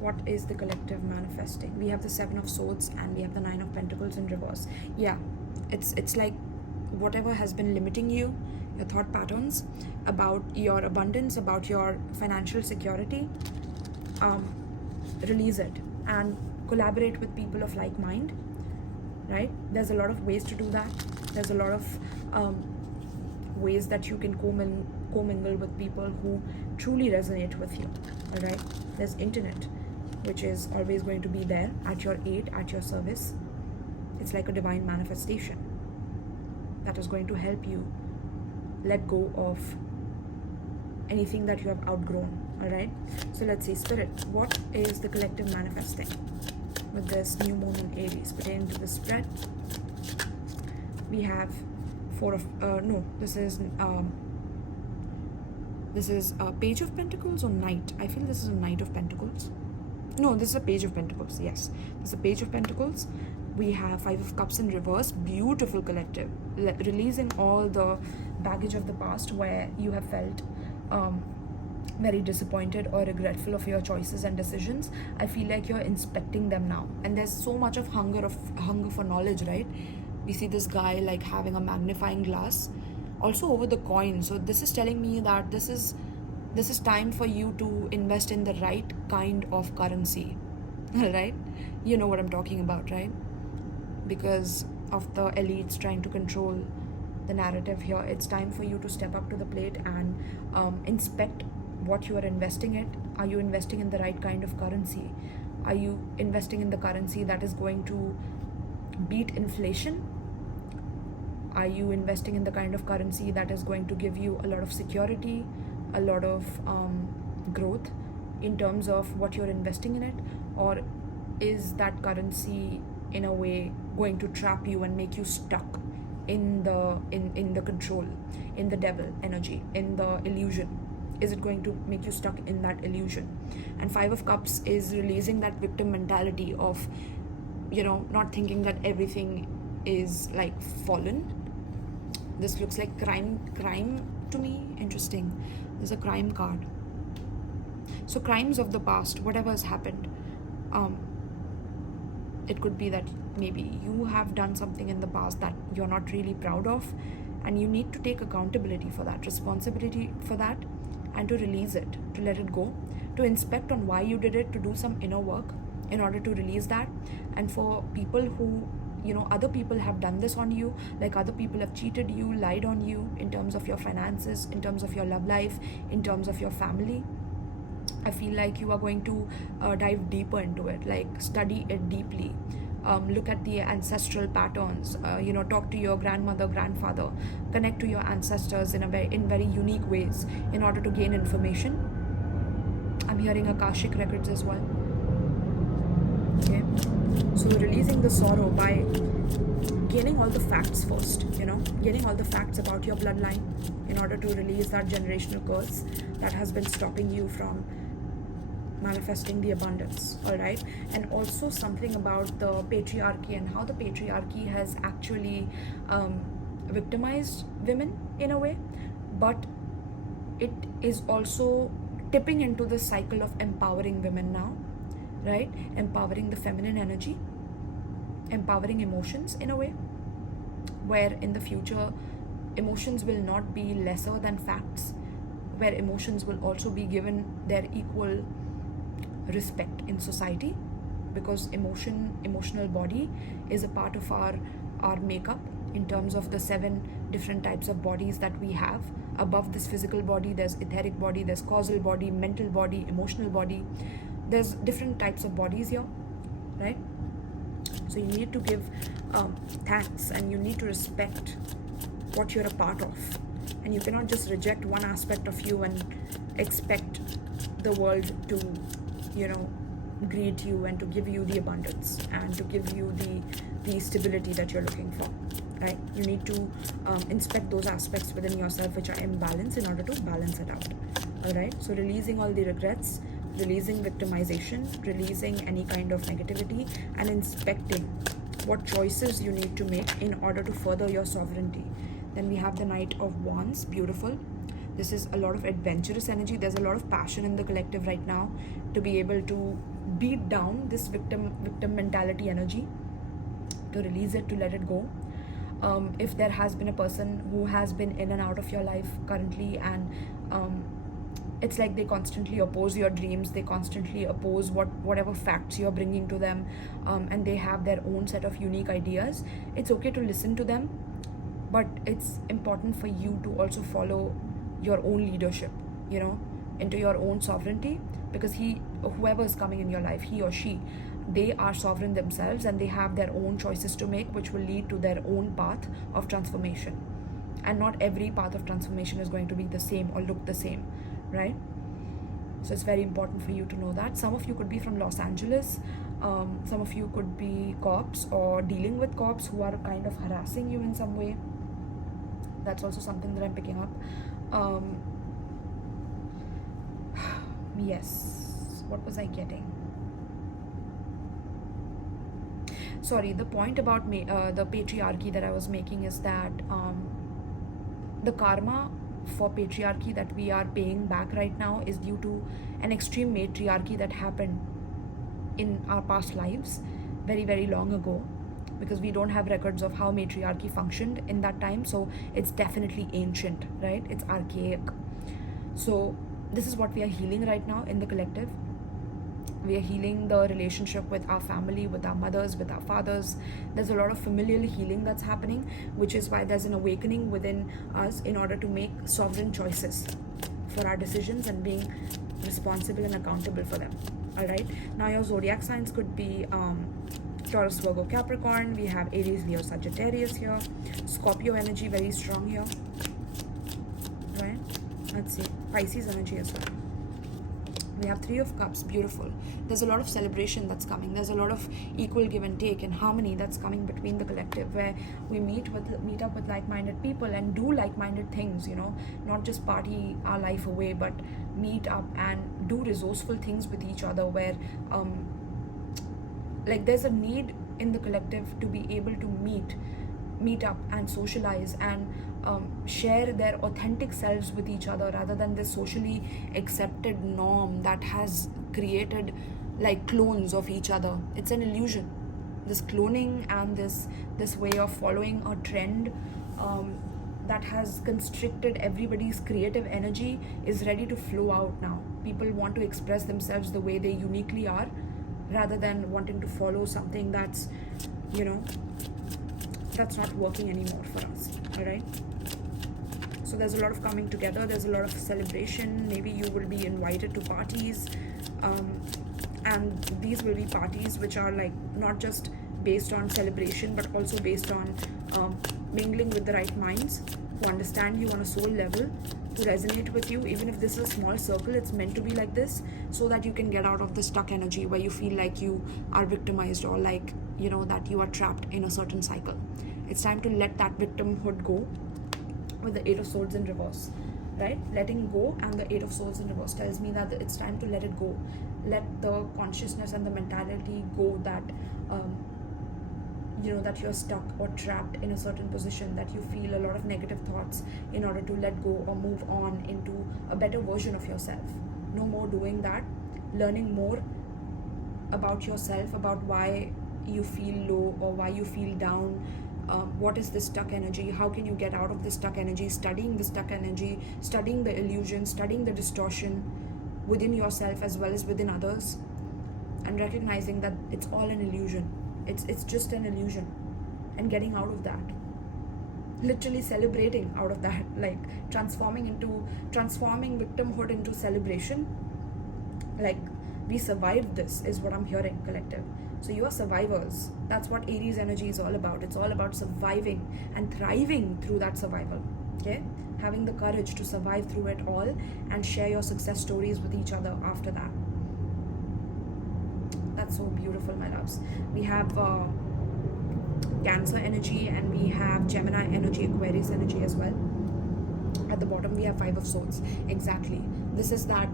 what is the collective manifesting? We have the 7 of Swords and we have the 9 of Pentacles in reverse. Yeah, it's like whatever has been limiting you, your thought patterns about your abundance, about your financial security, release it and collaborate with people of like mind, right? There's a lot of ways to do that. There's a lot of ways that you can commingle with people who truly resonate with you, all right? There's internet, which is always going to be there at your aid, at your service. It's like a divine manifestation that is going to help you let go of anything that you have outgrown, all right? So let's see, Spirit, what is the collective manifesting with this new moon in Aries pertaining to the spread? We have this is a Page of Pentacles or Knight. I feel this is a Knight of Pentacles. No, this is a Page of Pentacles. Yes, this is a Page of Pentacles. We have 5 of Cups in reverse. Beautiful collective, releasing all the baggage of the past where you have felt very disappointed or regretful of your choices and decisions. I feel like you're inspecting them now, and there's so much of hunger for knowledge, right? We see this guy like having a magnifying glass also over the coin. So this is telling me that this is time for you to invest in the right kind of currency. Right? You know what I'm talking about, right? Because of the elites trying to control the narrative here, it's time for you to step up to the plate and inspect what you are investing in. Are you investing in the right kind of currency? Are you investing in the currency that is going to beat inflation? Are you investing in the kind of currency that is going to give you a lot of security, a lot of growth in terms of what you're investing in it? Or is that currency in a way going to trap you and make you stuck in the control, in the devil energy, in the illusion? Is it going to make you stuck in that illusion? And 5 of Cups is releasing that victim mentality of, not thinking that everything is like fallen. This looks like crime to me. Interesting. There's a crime card. So crimes of the past, whatever has happened, it could be that maybe you have done something in the past that you're not really proud of, and you need to take accountability for that, responsibility for that, and to release it, to let it go, to inspect on why you did it, to do some inner work in order to release that. And for people who, other people have done this on you, like other people have cheated you, lied on you in terms of your finances, in terms of your love life, in terms of your family, I feel like you are going to dive deeper into it, like study it deeply. Look at the ancestral patterns, talk to your grandmother, grandfather, connect to your ancestors in very unique ways in order to gain information. I'm hearing Akashic records as well. Okay, so releasing the sorrow by gaining all the facts first, getting all the facts about your bloodline in order to release that generational curse that has been stopping you from manifesting the abundance, all right? And also something about the patriarchy and how the patriarchy has actually victimized women in a way, but it is also tipping into the cycle of empowering women now, right? Empowering the feminine energy, empowering emotions in a way, where in the future emotions will not be lesser than facts, where emotions will also be given their equal respect in society, because emotional body is a part of our makeup in terms of the 7 different types of bodies that we have. Above this physical body, there's etheric body, there's causal body, mental body, emotional body. There's different types of bodies here, right? So you need to give thanks, and you need to respect what you're a part of, and you cannot just reject one aspect of you and expect the world to greet you and to give you the abundance and to give you the stability that you're looking for, right? You need to inspect those aspects within yourself which are imbalanced in order to balance it out, all right? So releasing all the regrets, releasing victimization, releasing any kind of negativity, and inspecting what choices you need to make in order to further your sovereignty. Then we have the Knight of Wands. Beautiful. This is a lot of adventurous energy. There's a lot of passion in the collective right now to be able to beat down this victim mentality energy, to release it, to let it go. If there has been a person who has been in and out of your life currently, and it's like they constantly oppose your dreams, they constantly oppose whatever facts you're bringing to them, and they have their own set of unique ideas, it's okay to listen to them, but it's important for you to also follow your own leadership, you know, into your own sovereignty, because whoever is coming in your life, he or she, they are sovereign themselves, and they have their own choices to make, which will lead to their own path of transformation. And not every path of transformation is going to be the same or look the same, right? So it's very important for you to know that. Some of you could be from Los Angeles, some of you could be cops or dealing with cops who are kind of harassing you in some way. That's also something that I'm picking up. Yes, what was I getting? Sorry, the point about the patriarchy that I was making is that the karma for patriarchy that we are paying back right now is due to an extreme matriarchy that happened in our past lives very, very long ago, because we don't have records of how matriarchy functioned in that time. So it's definitely ancient, right? It's archaic. So this is what we are healing right now in the collective. We are healing the relationship with our family, with our mothers, with our fathers. There's a lot of familial healing that's happening, which is why there's an awakening within us in order to make sovereign choices for our decisions and being responsible and accountable for them. All right. Now your zodiac signs could be Taurus, Virgo, Capricorn. We have Aries, Leo, Sagittarius here. Scorpio energy very strong here. Right. Let's see. Pisces energy as well. We have Three of Cups, beautiful. There's a lot of celebration that's coming. There's a lot of equal give and take and harmony that's coming between the collective, where we meet up with like-minded people and do like-minded things, you know, not just party our life away, but meet up and do resourceful things with each other, where like there's a need in the collective to be able to meet up and socialize and share their authentic selves with each other, rather than this socially accepted norm that has created like clones of each other. It's an illusion. This cloning and this way of following a trend that has constricted everybody's creative energy is ready to flow out now. People want to express themselves the way they uniquely are, rather than wanting to follow something that's, you know, that's not working anymore for us. All right. So there's a lot of coming together, there's a lot of celebration. Maybe you will be invited to parties, and these will be parties which are like not just based on celebration, but also based on mingling with the right minds who understand you on a soul level, who resonate with you. Even if this is a small circle, it's meant to be like this, so that you can get out of the stuck energy where you feel like you are victimized, or like, you know, that you are trapped in a certain cycle. It's time to let that victimhood go, with the Eight of Swords in reverse, right? Letting go, and the Eight of Swords in reverse tells me that it's time to let it go. Let the consciousness and the mentality go that, you know, that you're stuck or trapped in a certain position, that you feel a lot of negative thoughts, in order to let go or move on into a better version of yourself. No more doing that. Learning more about yourself, about why you feel low or why you feel down. What is this stuck energy? How can you get out of this stuck energy? Studying the stuck energy, studying the illusion, studying the distortion within yourself as well as within others, and recognizing that it's all an illusion. It's just an illusion, and getting out of that. Literally celebrating out of that, like transforming victimhood into celebration. Like, we survived this, is what I'm hearing, collective. So you are survivors. That's what Aries energy is all about. It's all about surviving and thriving through that survival. Okay? Having the courage to survive through it all and share your success stories with each other after that. That's so beautiful, my loves. We have Cancer energy, and we have Gemini energy, Aquarius energy as well. At the bottom we have Five of Swords. Exactly. This is that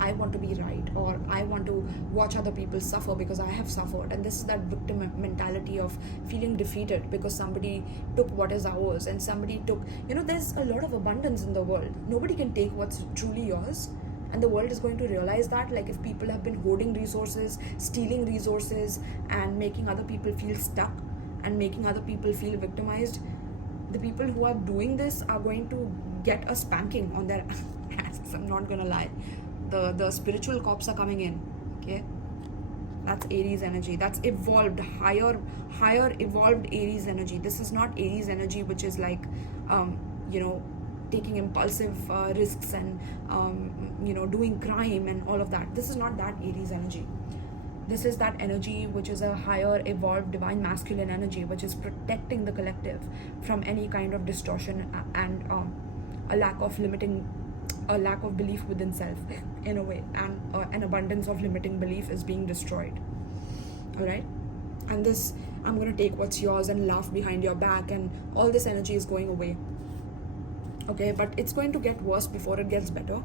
I want to be right, or I want to watch other people suffer because I have suffered. And this is that victim mentality of feeling defeated because somebody took what is ours, and somebody took, you know, there's a lot of abundance in the world. Nobody can take what's truly yours. and the world is going to realize that, like, if people have been hoarding resources, stealing resources, and making other people feel stuck and making other people feel victimized, the people who are doing this are going to get a spanking on their asses. I'm not gonna lie. The spiritual cops are coming in. Okay, that's Aries energy. That's evolved, higher evolved Aries energy. This is not Aries energy, which is like, taking impulsive risks and doing crime and all of that. This is not that Aries energy. This is that energy which is a higher evolved divine masculine energy, which is protecting the collective from any kind of distortion and a lack of belief within self, in a way, and an abundance of limiting belief is being destroyed. All right, and this, I'm going to take what's yours and laugh behind your back, and all this energy is going away. Okay, but it's going to get worse before it gets better,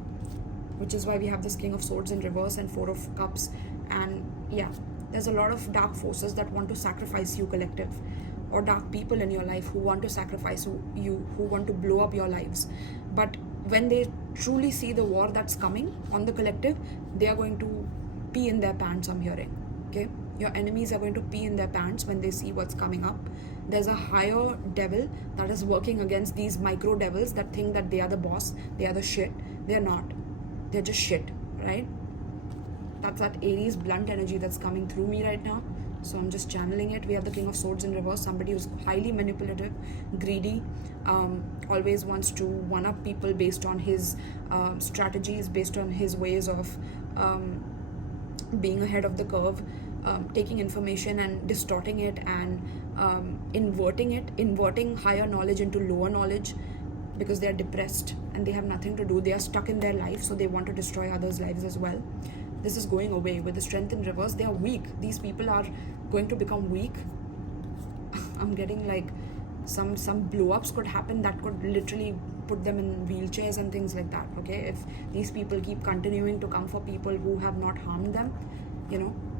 which is why we have this King of Swords in reverse and Four of Cups. And yeah, there's a lot of dark forces that want to sacrifice you, collective, or dark people in your life who want to sacrifice you, who want to blow up your lives. But when they truly see the war that's coming on the collective, they are going to pee in their pants, I'm hearing. Okay, your enemies are going to pee in their pants when they see what's coming up. There's a higher devil that is working against these micro devils that think that they are the boss, they are the shit. They're not. They're just shit, right? That's that Aries blunt energy that's coming through me right now. So I'm just channeling it. We have the King of Swords in reverse. Somebody who's highly manipulative, greedy, always wants to one-up people based on his strategies, based on his ways of being ahead of the curve, taking information and distorting it and inverting higher knowledge into lower knowledge, because they are depressed and they have nothing to do. They are stuck in their life, so they want to destroy others' lives as well. This is going away. With the Strength in reverse, they are weak. These people are going to become weak. I'm getting like some blow-ups could happen that could literally put them in wheelchairs and things like that. Okay, if these people keep continuing to come for people who have not harmed them,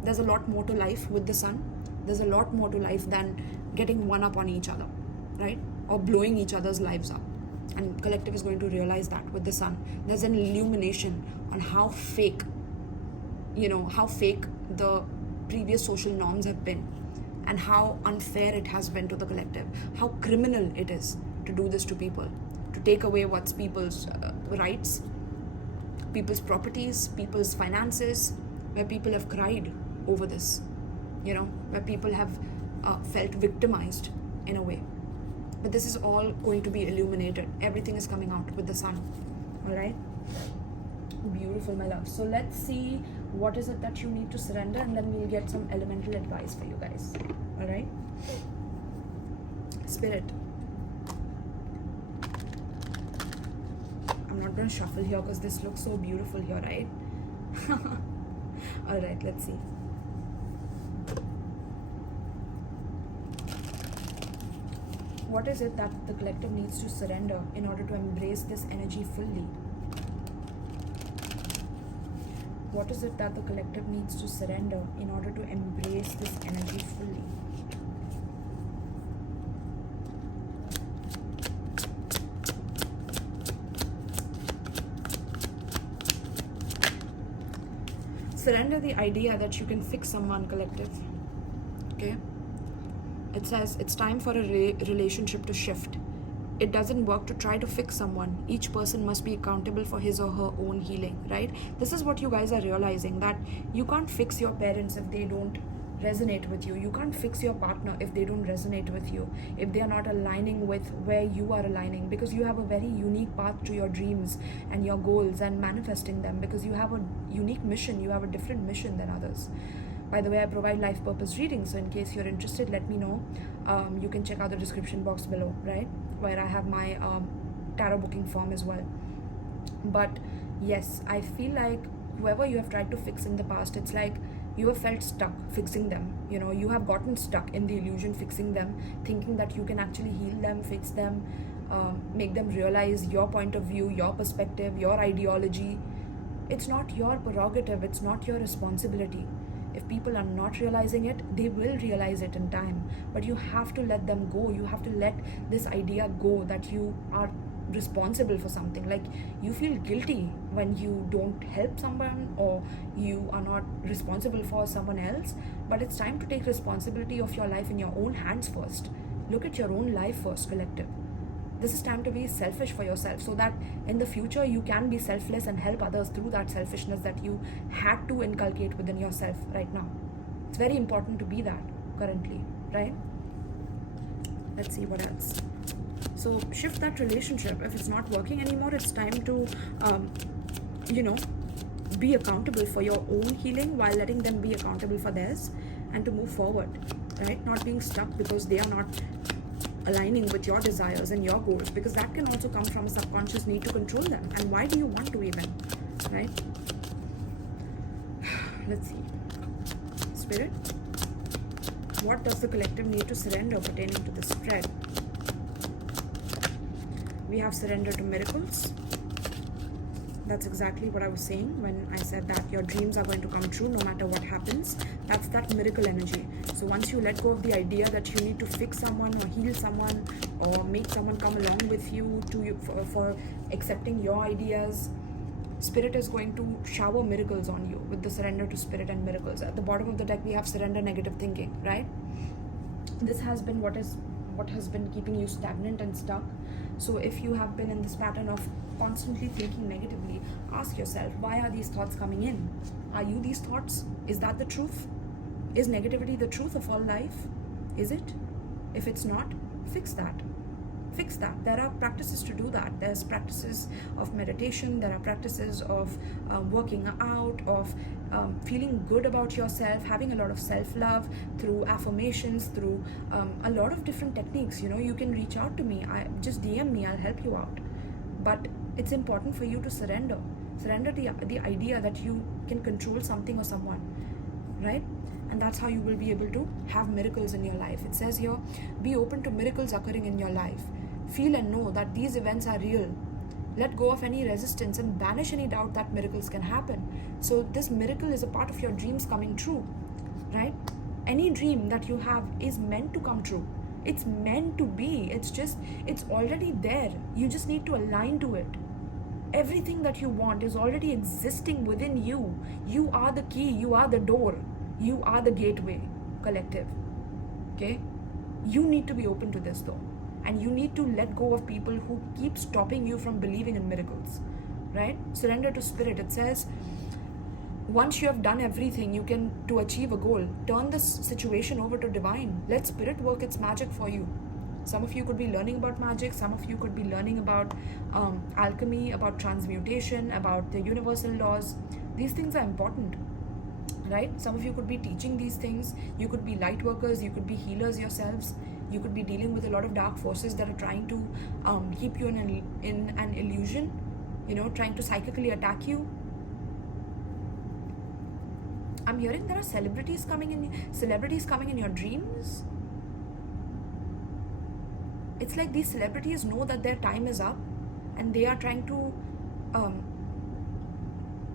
there's a lot more to life with the Sun. There's a lot more to life than getting one up on each other, right? Or blowing each other's lives up. And collective is going to realize that with the Sun. There's an illumination on how fake the previous social norms have been, and how unfair it has been to the collective, how criminal it is to do this to people, to take away what's people's rights, people's properties, people's finances, where people have cried over this, where people have felt victimized in a way. But this is all going to be illuminated. Everything is coming out with the Sun. All right? Beautiful, my love. So let's see what is it that you need to surrender, and then we'll get some elemental advice for you guys. All right? Spirit. I'm not going to shuffle here because this looks so beautiful here, right? All right, let's see. What is it that the collective needs to surrender in order to embrace this energy fully? What is it that the collective needs to surrender in order to embrace this energy fully? Surrender the idea that you can fix someone, collective. Okay? It says it's time for a relationship to shift. It doesn't work to try to fix someone. Each person must be accountable for his or her own healing, right? This is what you guys are realizing, that you can't fix your parents if they don't resonate with you. You can't fix your partner if they don't resonate with you, if they are not aligning with where you are aligning, because you have a very unique path to your dreams and your goals and manifesting them, because you have a unique mission. You have a different mission than others. By the way, I provide life purpose readings, so in case you're interested, let me know. You can check out the description box below, right, where I have my tarot booking form as well. But yes, I feel like whoever you have tried to fix in the past, it's like you have felt stuck fixing them. You have gotten stuck in the illusion fixing them, thinking that you can actually heal them, fix them, make them realize your point of view, your perspective, your ideology. It's not your prerogative, it's not your responsibility. If people are not realizing it, they will realize it in time. But you have to let them go. You have to let this idea go that you are responsible for something. Like, you feel guilty when you don't help someone, or you are not responsible for someone else. But it's time to take responsibility of your life in your own hands first. Look at your own life first, collective. This is time to be selfish for yourself, so that in the future you can be selfless and help others through that selfishness that you had to inculcate within yourself right now. It's very important to be that currently, right? Let's see what else. So shift that relationship. If it's not working anymore, it's time to be accountable for your own healing while letting them be accountable for theirs, and to move forward, right? Not being stuck because they are not aligning with your desires and your goals, because that can also come from a subconscious need to control them. And why do you want to even, right? Let's see. Spirit, what does the collective need to surrender pertaining to the spread? We have surrender to miracles. That's exactly what I was saying when I said that your dreams are going to come true no matter what happens. That's that miracle energy. So once you let go of the idea that you need to fix someone or heal someone or make someone come along with you for accepting your ideas, Spirit is going to shower miracles on you with the surrender to Spirit and miracles. At the bottom of the deck, we have surrender negative thinking, right? This has been what has been keeping you stagnant and stuck. So if you have been in this pattern of constantly thinking negatively, ask yourself, why are these thoughts coming in? Are you these thoughts? Is that the truth? Is negativity the truth of all life? Is it? If it's not, fix that. Fix that. There are practices to do that. There's practices of meditation. There are practices of working out, of feeling good about yourself, having a lot of self-love through affirmations, through a lot of different techniques. You can reach out to me. Just DM me. I'll help you out. But it's important for you to surrender the idea that you can control something or someone, right? And that's how you will be able to have miracles in your life. It says here, be open to miracles occurring in your life. Feel and know that these events are real. Let go of any resistance and banish any doubt that miracles can happen. So this miracle is a part of your dreams coming true, right? Any dream that you have is meant to come true. It's meant to be. It's already there. You just need to align to it. Everything that you want is already existing within you. You are the key. You are the door. You are the gateway, collective. Okay? You need to be open to this though. And you need to let go of people who keep stopping you from believing in miracles, right? Surrender to Spirit. It says, once you have done everything you can to achieve a goal, turn this situation over to divine. Let Spirit work its magic for you. Some of you could be learning about magic. Some of you could be learning about alchemy, about transmutation, about the universal laws. These things are important, right? Some of you could be teaching these things. You could be light workers. You could be healers yourselves. You could be dealing with a lot of dark forces that are trying to keep you in an illusion, trying to psychically attack you. I'm hearing there are celebrities coming in your dreams. It's like these celebrities know that their time is up and they are trying to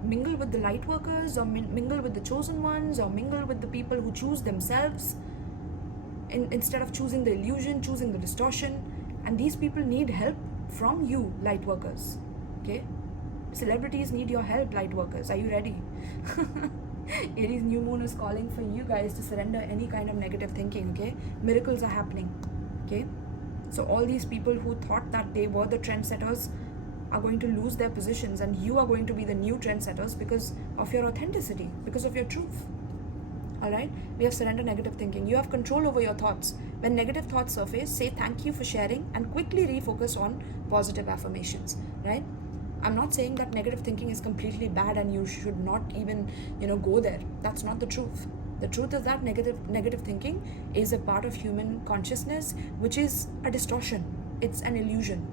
mingle with the light workers, or mingle with the chosen ones, or mingle with the people who choose themselves instead of choosing the illusion, choosing the distortion. And these people need help from you, light workers. Okay? Celebrities need your help, light workers. Are you ready? Aries new moon is calling for you guys to surrender any kind of negative thinking. Okay? Miracles are happening. Okay? So all these people who thought that they were the trendsetters are going to lose their positions, and you are going to be the new trendsetters because of your authenticity, because of your truth. Alright? We have surrender negative thinking. You have control over your thoughts. When negative thoughts surface, say thank you for sharing and quickly refocus on positive affirmations. Right? I'm not saying that negative thinking is completely bad and you should not even, go there. That's not the truth. The truth is that negative thinking is a part of human consciousness, which is a distortion. It's an illusion.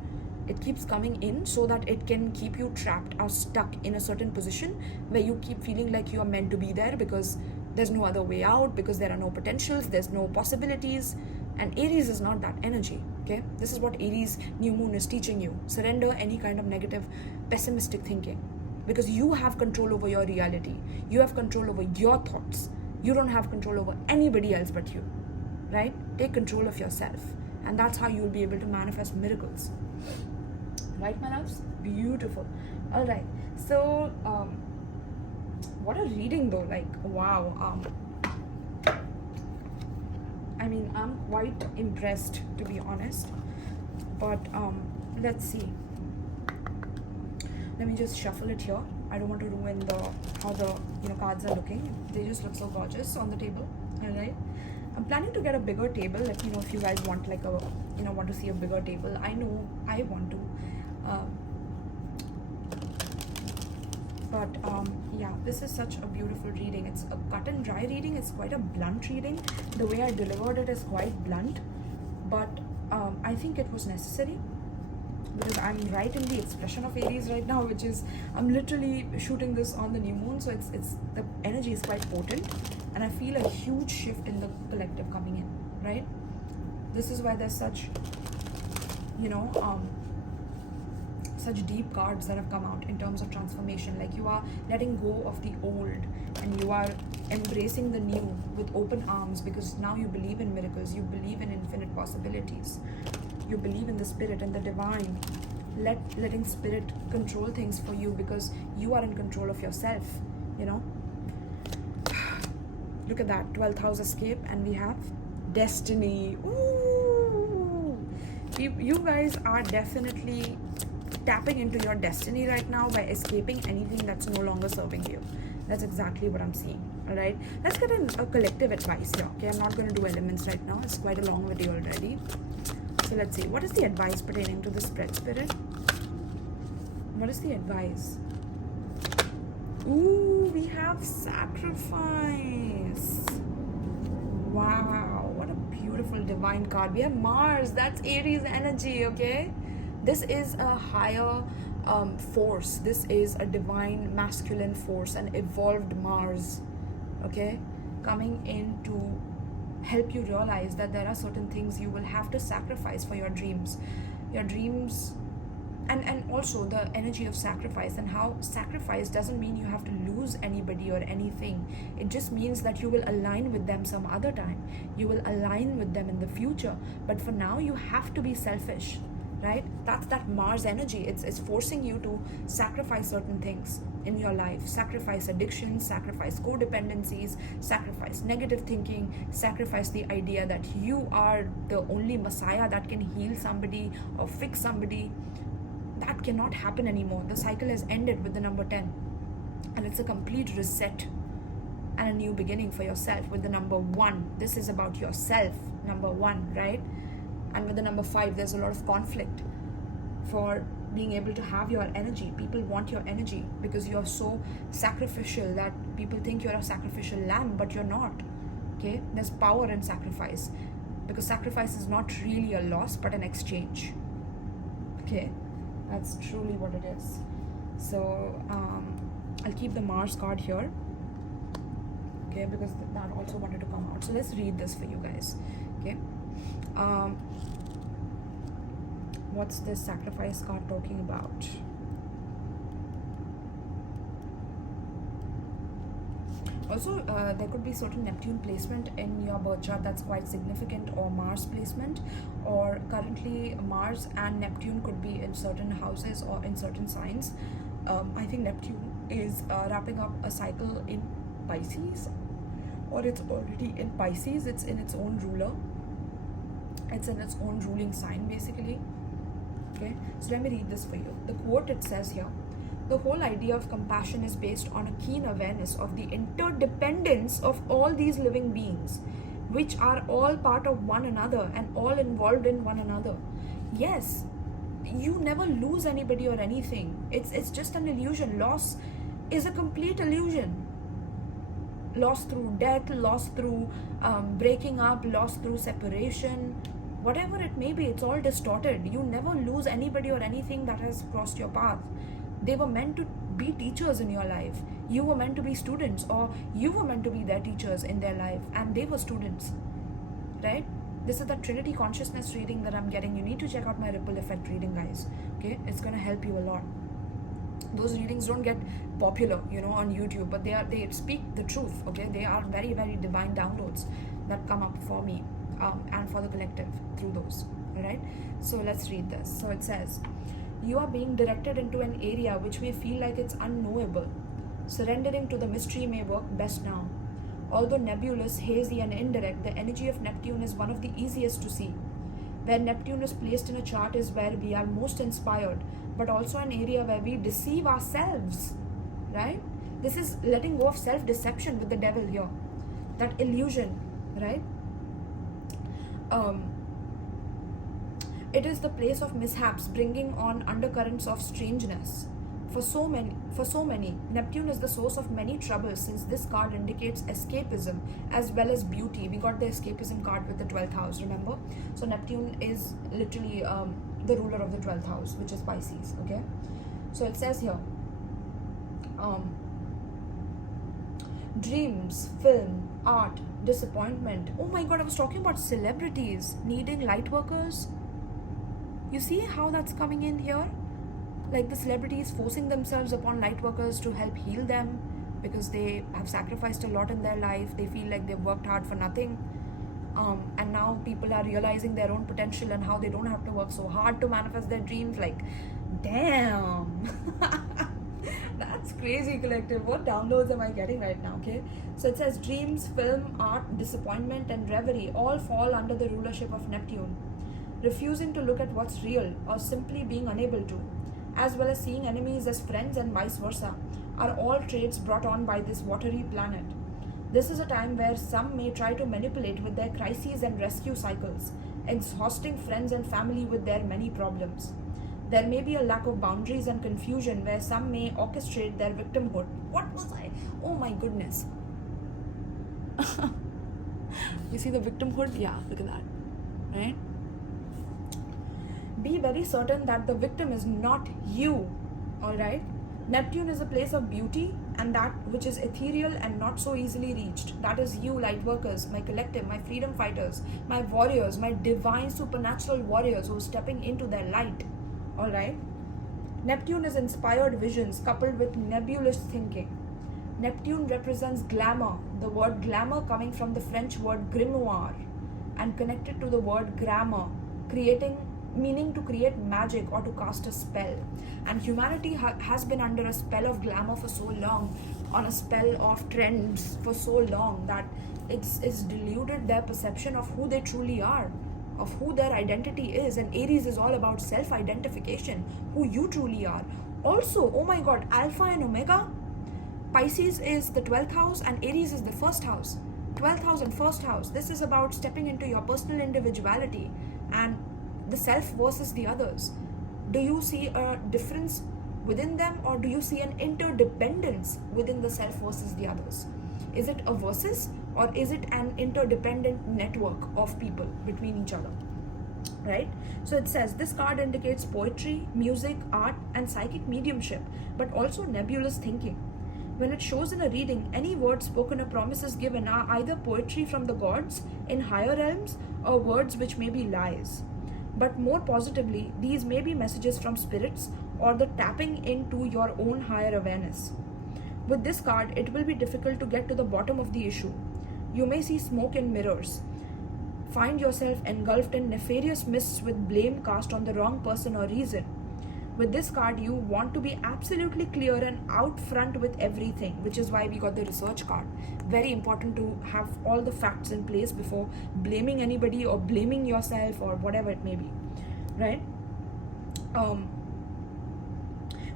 It keeps coming in so that it can keep you trapped or stuck in a certain position where you keep feeling like you are meant to be there because there's no other way out, because there are no potentials, there's no possibilities. And Aries is not that energy. Okay? This is what Aries new moon is teaching you. Surrender any kind of negative, pessimistic thinking, because you have control over your reality. You have control over your thoughts. You don't have control over anybody else but you. Right? Take control of yourself. And that's how you'll be able to manifest miracles. Right, my loves? Beautiful. All right. So, what a reading though. Like, wow. I mean, I'm quite impressed, to be honest. But let's see. Let me just shuffle it here. I don't want to ruin how the cards are looking. They just look so gorgeous on the table. All right. I'm planning to get a bigger table. Let me know if you guys want like a want to see a bigger table. I know I want to. But yeah, this is such a beautiful reading. It's a cut and dry reading. It's quite a blunt reading. The way I delivered it is quite blunt, but I think it was necessary, because I'm right in the expression of Aries right now, which is, I'm literally shooting this on the new moon, so it's the energy is quite potent, and I feel a huge shift in the collective coming in, right? This is why there's such such deep cards that have come out in terms of transformation. Like, you are letting go of the old and you are embracing the new with open arms, because now you believe in miracles, you believe in infinite possibilities, you believe in the spirit and the divine. Letting spirit control things for you, because you are in control of yourself, Look at that, 12th house escape, and we have destiny. Ooh, you guys are definitely tapping into your destiny right now by escaping anything that's no longer serving you. That's exactly what I'm seeing. All right, let's get a collective advice here. Okay, I'm not going to do elements right now. It's quite a long video already. So let's see, what is the advice pertaining to the spread spirit? What is the advice? Ooh, we have sacrifice. Wow, what a beautiful divine card. We have Mars. That's Aries energy, okay? This is a higher force. This is a divine masculine force, an evolved Mars, okay? Coming in to help you realize that there are certain things you will have to sacrifice for your dreams. And also the energy of sacrifice, and how sacrifice doesn't mean you have to lose anybody or anything. It just means that you will align with them some other time. You will align with them in the future. But for now, you have to be selfish, right? That's that Mars energy. It's forcing you to sacrifice certain things in your life. Sacrifice addictions, sacrifice codependencies, sacrifice negative thinking, sacrifice the idea that you are the only messiah that can heal somebody or fix somebody. That cannot happen anymore. The cycle has ended with the number 10, and it's a complete reset and a new beginning for yourself with the number 1. This is about yourself, number 1, right? And with the number 5, there's a lot of conflict for being able to have your energy. People want your energy because you're so sacrificial that people think you're a sacrificial lamb, but you're not, okay? There's power in sacrifice, because sacrifice is not really a loss but an exchange, okay? That's truly what it is. So I'll keep the Mars card here, okay, because that also wanted to come out. So let's read this for you guys, okay? What's this sacrifice card talking about? Also, there could be certain Neptune placement in your birth chart that's quite significant, or Mars placement, or currently Mars and Neptune could be in certain houses or in certain signs. I think Neptune is wrapping up a cycle in Pisces, or it's already in Pisces. It's in its own ruler. It's in its own ruling sign, basically. Okay, so let me read this for you. The quote, it says here, the whole idea of compassion is based on a keen awareness of the interdependence of all these living beings, which are all part of one another and all involved in one another. Yes, you never lose anybody or anything. It's just an illusion. Loss is a complete illusion. Loss through death, loss through breaking up, loss through separation, whatever it may be, it's all distorted. You never lose anybody or anything that has crossed your path. They were meant to be teachers in your life. You were meant to be students, or you were meant to be their teachers in their life, and they were students, right? This is the Trinity consciousness reading that I'm getting. You need to check out my ripple effect reading, guys, okay? It's going to help you a lot. Those readings don't get popular, on YouTube, but they speak the truth, okay? They are very, very divine downloads that come up for me and for the collective through those, all right? So let's read this. So it says, you are being directed into an area which may feel like it's unknowable. Surrendering to the mystery may work best now. Although nebulous, hazy, and indirect, the energy of Neptune is one of the easiest to see. Where Neptune is placed in a chart is where we are most inspired, but also an area where we deceive ourselves, right? This is letting go of self-deception with the devil here. That illusion, right? It is the place of mishaps, bringing on undercurrents of strangeness. For so many, Neptune is the source of many troubles, since this card indicates escapism as well as beauty. We got the escapism card with the 12th house, remember? So Neptune is literally the ruler of the 12th house, which is Pisces, okay? So it says here, dreams, film, art, disappointment. Oh my god, I was talking about celebrities needing light workers. You see how that's coming in here? Like the celebrities forcing themselves upon light workers to help heal them because they have sacrificed a lot in their life. They feel like they've worked hard for nothing. And now people are realizing their own potential and how they don't have to work so hard to manifest their dreams. Like, damn. That's crazy, collective. What downloads am I getting right now, okay? So it says dreams, film, art, disappointment, and reverie all fall under the rulership of Neptune. Refusing to look at what's real or simply being unable to, as well as seeing enemies as friends and vice versa, are all traits brought on by this watery planet. This is a time where some may try to manipulate with their crises and rescue cycles, exhausting friends and family with their many problems. There may be a lack of boundaries and confusion where some may orchestrate their victimhood. What was I? Oh my goodness. You see the victimhood? Yeah, look at that, right? Be very certain that the victim is not you, alright? Neptune is a place of beauty and that which is ethereal and not so easily reached. That is you, light workers, my collective, my freedom fighters, my warriors, my divine supernatural warriors who are stepping into their light, alright? Neptune is inspired visions coupled with nebulous thinking. Neptune represents glamour, the word glamour coming from the French word grimoire and connected to the word grammar, meaning to create magic or to cast a spell. And humanity has been under a spell of glamour for so long, on a spell of trends for so long, that it's deluded their perception of who they truly are, of who their identity is. And Aries is all about self-identification, who you truly are. Also, oh my god, Alpha and Omega, Pisces is the 12th house and Aries is the 1st house. 12th house and 1st house, this is about stepping into your personal individuality and the self versus the others. Do you see a difference within them, or do you see an interdependence within the self versus the others? Is it a versus, or is it an interdependent network of people between each other, right? So it says this card indicates poetry, music, art, and psychic mediumship, but also nebulous thinking. When it shows in a reading, any words spoken or promises given are either poetry from the gods in higher realms or words which may be lies. But more positively, these may be messages from spirits or the tapping into your own higher awareness. With this card, it will be difficult to get to the bottom of the issue. You may see smoke in mirrors, find yourself engulfed in nefarious mists with blame cast on the wrong person or reason. With this card, you want to be absolutely clear and out front with everything, which is why we got the research card. Very important to have all the facts in place before blaming anybody or blaming yourself or whatever it may be, right?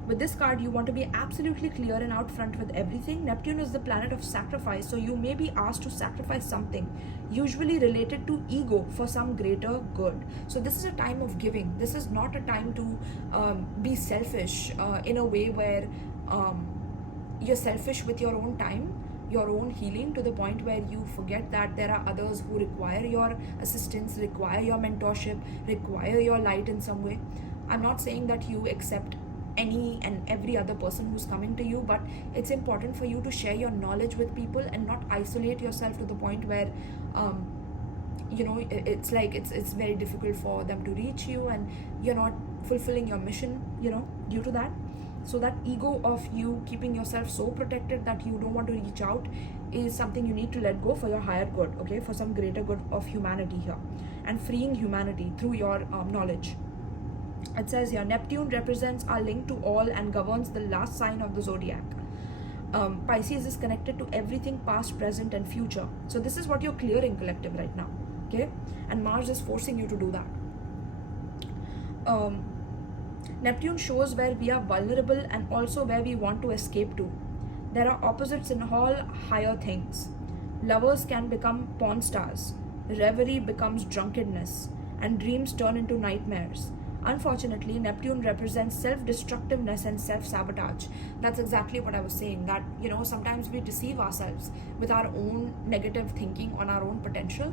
With this card, you want to be absolutely clear and out front with everything. Neptune is the planet of sacrifice, so you may be asked to sacrifice something, usually related to ego, for some greater good. So this is a time of giving. This is not a time to be selfish in a way where you're selfish with your own time, your own healing, to the point where you forget that there are others who require your assistance, require your mentorship, require your light in some way. I'm not saying that you accept any and every other person who's coming to you, but it's important for you to share your knowledge with people and not isolate yourself to the point where it's like it's very difficult for them to reach you and you're not fulfilling your mission, due to that. So that ego of you keeping yourself so protected that you don't want to reach out is something you need to let go for your higher good, okay, for some greater good of humanity here, and freeing humanity through your knowledge. It says here, Neptune represents our link to all and governs the last sign of the zodiac. Pisces is connected to everything past, present, and future. So this is what you're clearing, collective, right now. Okay? And Mars is forcing you to do that. Neptune shows where we are vulnerable and also where we want to escape to. There are opposites in all higher things. Lovers can become pawn stars. Reverie becomes drunkenness. And dreams turn into nightmares. Unfortunately, Neptune represents self-destructiveness and self-sabotage. That's exactly what I was saying, that, you know, sometimes we deceive ourselves with our own negative thinking on our own potential.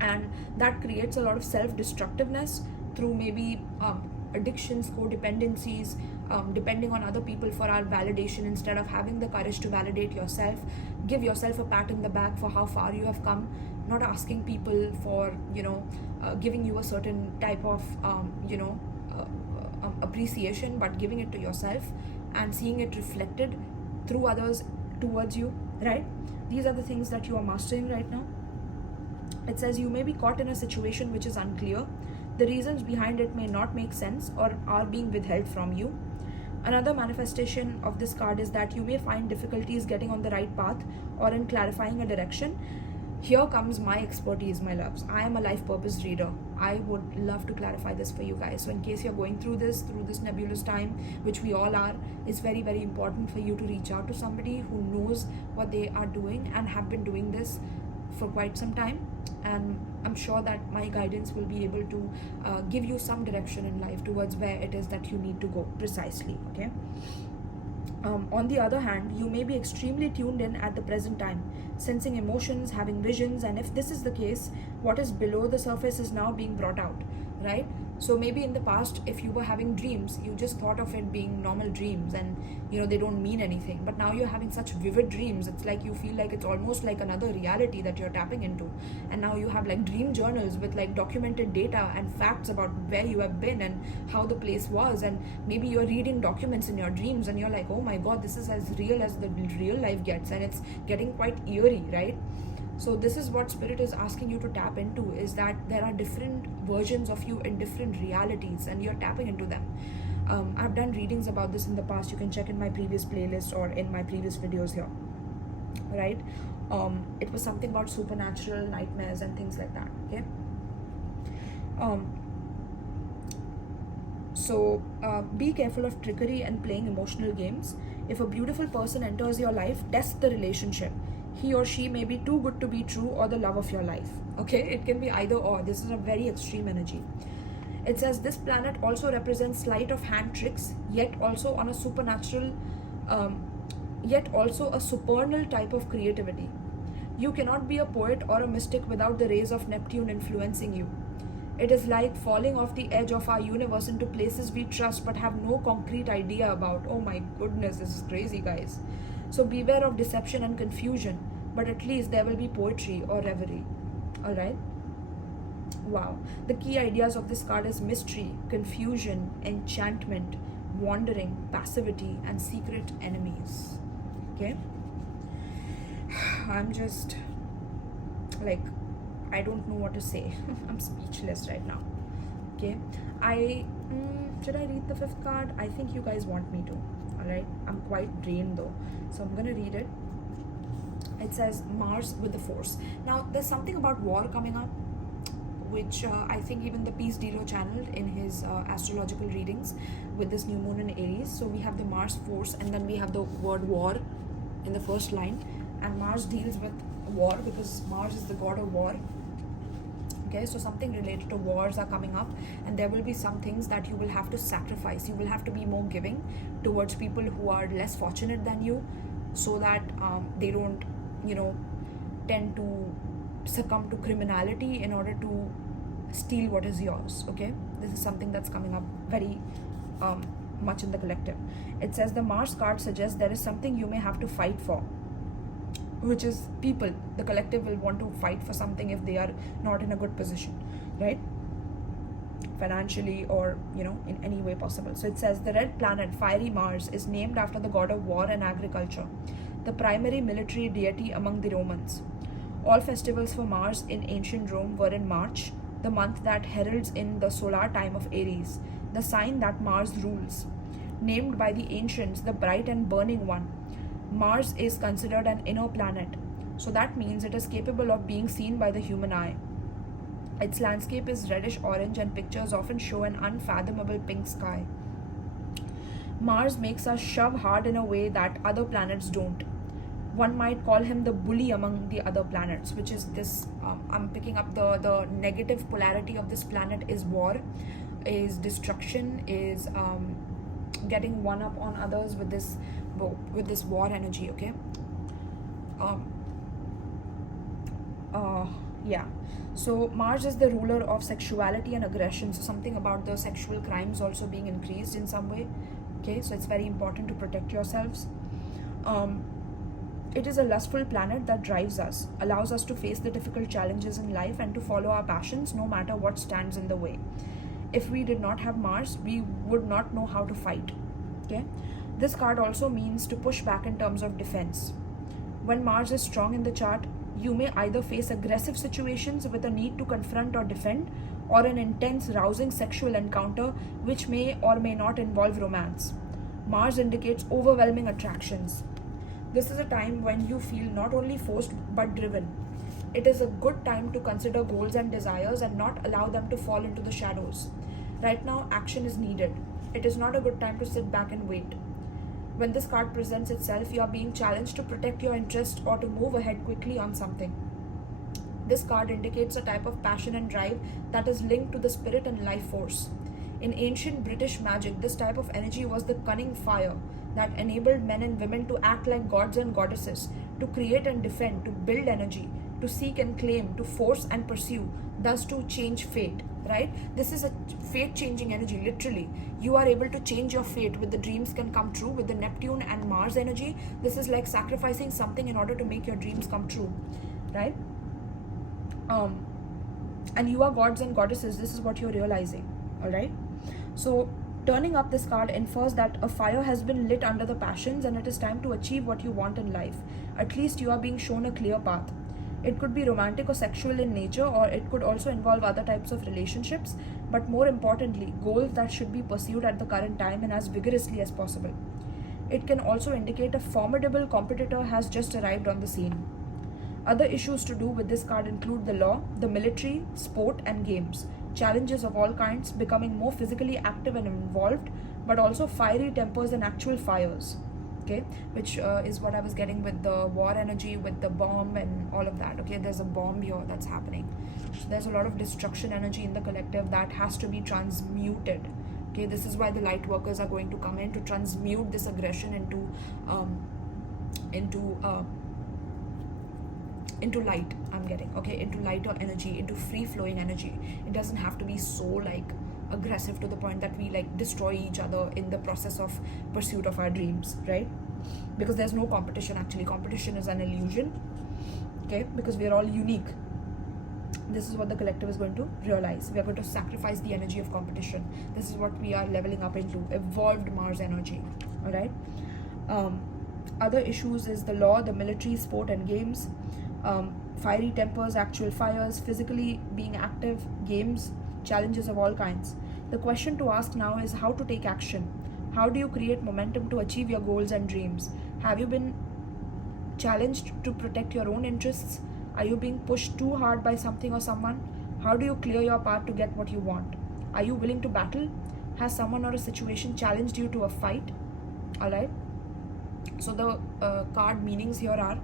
And that creates a lot of self-destructiveness through maybe addictions, codependencies, depending on other people for our validation instead of having the courage to validate yourself. Give yourself a pat in the back for how far you have come, not asking people for, you know, giving you a certain type of, appreciation, but giving it to yourself and seeing it reflected through others towards you, right? These are the things that you are mastering right now. It says you may be caught in a situation which is unclear. The reasons behind it may not make sense or are being withheld from you. Another manifestation of this card is that you may find difficulties getting on the right path or in clarifying a direction. Here comes my expertise, my loves. I am a life purpose reader. I would love to clarify this for you guys. So in case you're going through this nebulous time, which we all are, it's very, very important for you to reach out to somebody who knows what they are doing and have been doing this for quite some time. And I'm sure that my guidance will be able to give you some direction in life towards where it is that you need to go precisely, okay? On the other hand, you may be extremely tuned in at the present time, sensing emotions, having visions, and if this is the case, what is below the surface is now being brought out, right? So maybe in the past, if you were having dreams, you just thought of it being normal dreams and, you know, they don't mean anything. But now you're having such vivid dreams. It's like you feel like it's almost like another reality that you're tapping into. And now you have like dream journals with like documented data and facts about where you have been and how the place was. And maybe you're reading documents in your dreams and you're like, oh my God, this is as real as the real life gets. And it's getting quite eerie, right? So this is what Spirit is asking you to tap into, is that there are different versions of you in different realities and you're tapping into them. I've done readings about this in the past. You can check in my previous playlist or in my previous videos here, right? It was something about supernatural nightmares and things like that, okay? So be careful of trickery and playing emotional games. If a beautiful person enters your life, test the relationship. He or she may be too good to be true or the love of your life, okay? It can be either or. This is a very extreme energy. It says this planet also represents sleight of hand tricks, yet also on a supernatural, yet also a supernal type of creativity. You cannot be a poet or a mystic without the rays of Neptune influencing you. It is like falling off the edge of our universe into places we trust but have no concrete idea about. Oh my goodness, this is crazy, guys. So beware of deception and confusion, but at least there will be poetry or reverie. All right? Wow. The key ideas of this card is mystery, confusion, enchantment, wandering, passivity, and secret enemies. Okay? I'm just like, I don't know what to say. I'm speechless right now. Okay? Should I read the fifth card? I think you guys want me to. Alright, I'm quite drained though, so I'm gonna read it. It says Mars with the Force. Now there's something about war coming up, which I think even the 𝗵𝗃 channeled in his astrological readings with this new moon in Aries. So we have the Mars force, and then we have the word war in the first line, and Mars deals with war because Mars is the god of war. Okay, so something related to wars are coming up, and there will be some things that you will have to sacrifice. You will have to be more giving towards people who are less fortunate than you, so that they don't, you know, tend to succumb to criminality in order to steal what is yours. Okay, this is something that's coming up very much in the collective. It says the Mars card suggests there is something you may have to fight for, which is people. The collective will want to fight for something if they are not in a good position, right? Financially or, you know, in any way possible. So it says the red planet, fiery Mars, is named after the god of war and agriculture, the primary military deity among the Romans. All festivals for Mars in ancient Rome were in March, the month that heralds in the solar time of Aries. the sign that Mars rules. Named by the ancients the bright and burning one, Mars is considered an inner planet. So that means it is capable of being seen by the human eye. Its landscape is reddish orange and pictures often show an unfathomable pink sky. Mars makes us shove hard in a way that other planets don't. One might call him the bully among the other planets, which is this, I'm picking up the negative polarity of this planet is war, is destruction, is getting one up on others with this war energy, okay? Yeah. So Mars is the ruler of sexuality and aggression. So something about the sexual crimes also being increased in some way. Okay, so it's very important to protect yourselves. It is a lustful planet that drives us, allows us to face the difficult challenges in life and to follow our passions no matter what stands in the way. If we did not have Mars, we would not know how to fight. Okay, this card also means to push back in terms of defense. When Mars is strong in the chart, you may either face aggressive situations with a need to confront or defend, or an intense, rousing sexual encounter which may or may not involve romance. Mars indicates overwhelming attractions. This is a time when you feel not only forced but driven. It is a good time to consider goals and desires and not allow them to fall into the shadows. Right now, action is needed. It is not a good time to sit back and wait. When this card presents itself, you are being challenged to protect your interest or to move ahead quickly on something. This card indicates a type of passion and drive that is linked to the spirit and life force. In ancient British magic, this type of energy was the cunning fire that enabled men and women to act like gods and goddesses, to create and defend, to build energy, to seek and claim, to force and pursue, thus to change fate, right? This is a fate-changing energy, literally. You are able to change your fate with the dreams can come true, with the Neptune and Mars energy. This is like sacrificing something in order to make your dreams come true, right? And you are gods and goddesses, this is what you're realizing, all right? So turning up this card infers that a fire has been lit under the passions and it is time to achieve what you want in life. At least you are being shown a clear path. It could be romantic or sexual in nature, or it could also involve other types of relationships, but more importantly, goals that should be pursued at the current time and as vigorously as possible. It can also indicate a formidable competitor has just arrived on the scene. Other issues to do with this card include the law, the military, sport and games, challenges of all kinds, becoming more physically active and involved, but also fiery tempers and actual fires. Okay, which is what I was getting with the war energy, with the bomb and all of that. Okay, there's a bomb here that's happening. So there's a lot of destruction energy in the collective that has to be transmuted. Okay, this is why the light workers are going to come in to transmute this aggression into light. I'm getting, okay, into lighter energy, into free flowing energy. It doesn't have to be so like aggressive to the point that we like destroy each other in the process of pursuit of our dreams, right? Because there's no competition. Actually, competition is an illusion, okay, because we are all unique. This is what the collective is going to realize. We are going to sacrifice the energy of competition. This is what we are leveling up into, evolved Mars energy, all right? Other issues is the law, the military, sport and games, fiery tempers, actual fires, physically being active, games, challenges of all kinds. The question to ask now is how to take action. How do you create momentum to achieve your goals and dreams? Have you been challenged to protect your own interests? Are you being pushed too hard by something or someone? How do you clear your path to get what you want? Are you willing to battle? Has someone or a situation challenged you to a fight? All right. So the card meanings here are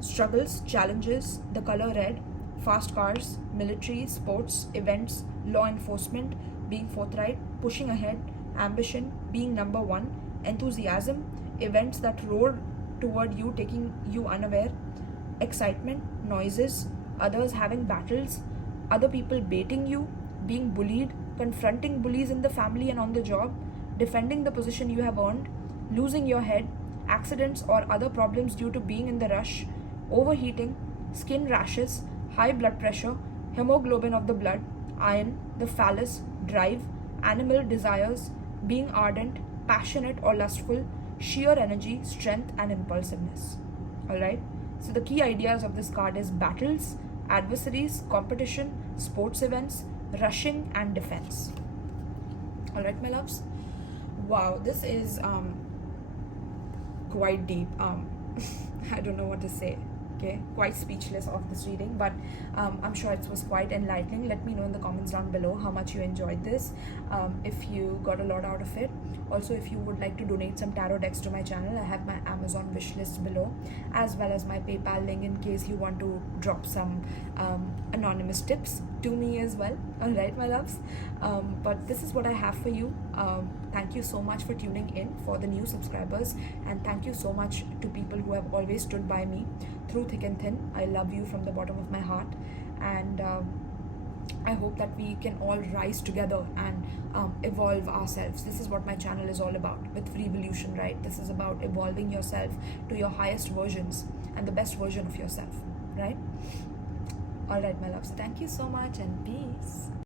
struggles, challenges, the color red, fast cars, military, sports, events, law enforcement, being forthright, pushing ahead, ambition, being number one, enthusiasm, events that roar toward you, taking you unaware, excitement, noises, others having battles, other people baiting you, being bullied, confronting bullies in the family and on the job, defending the position you have earned, losing your head, accidents or other problems due to being in the rush, overheating, skin rashes, high blood pressure, hemoglobin of the blood, iron, the phallus, drive, animal desires, being ardent, passionate or lustful, sheer energy, strength and impulsiveness. Alright, so the key ideas of this card is battles, adversaries, competition, sports events, rushing and defense. All right, my loves. Wow, this is quite deep. I don't know what to say. Okay, quite speechless of this reading, but I'm sure it was quite enlightening. Let me know in the comments down below how much you enjoyed this, if you got a lot out of it. Also, if you would like to donate some tarot decks to my channel, I have my Amazon wish list below, as well as my PayPal link in case you want to drop some anonymous tips to me as well. All right, my loves. But this is what I have for you. Thank you so much for tuning in, for the new subscribers, and thank you so much to people who have always stood by me through thick and thin. I love you from the bottom of my heart, and I hope that we can all rise together and evolve ourselves. This is what my channel is all about with free evolution, right? This is about evolving yourself to your highest versions and the best version of yourself, right? All right, my loves. Thank you so much, and peace.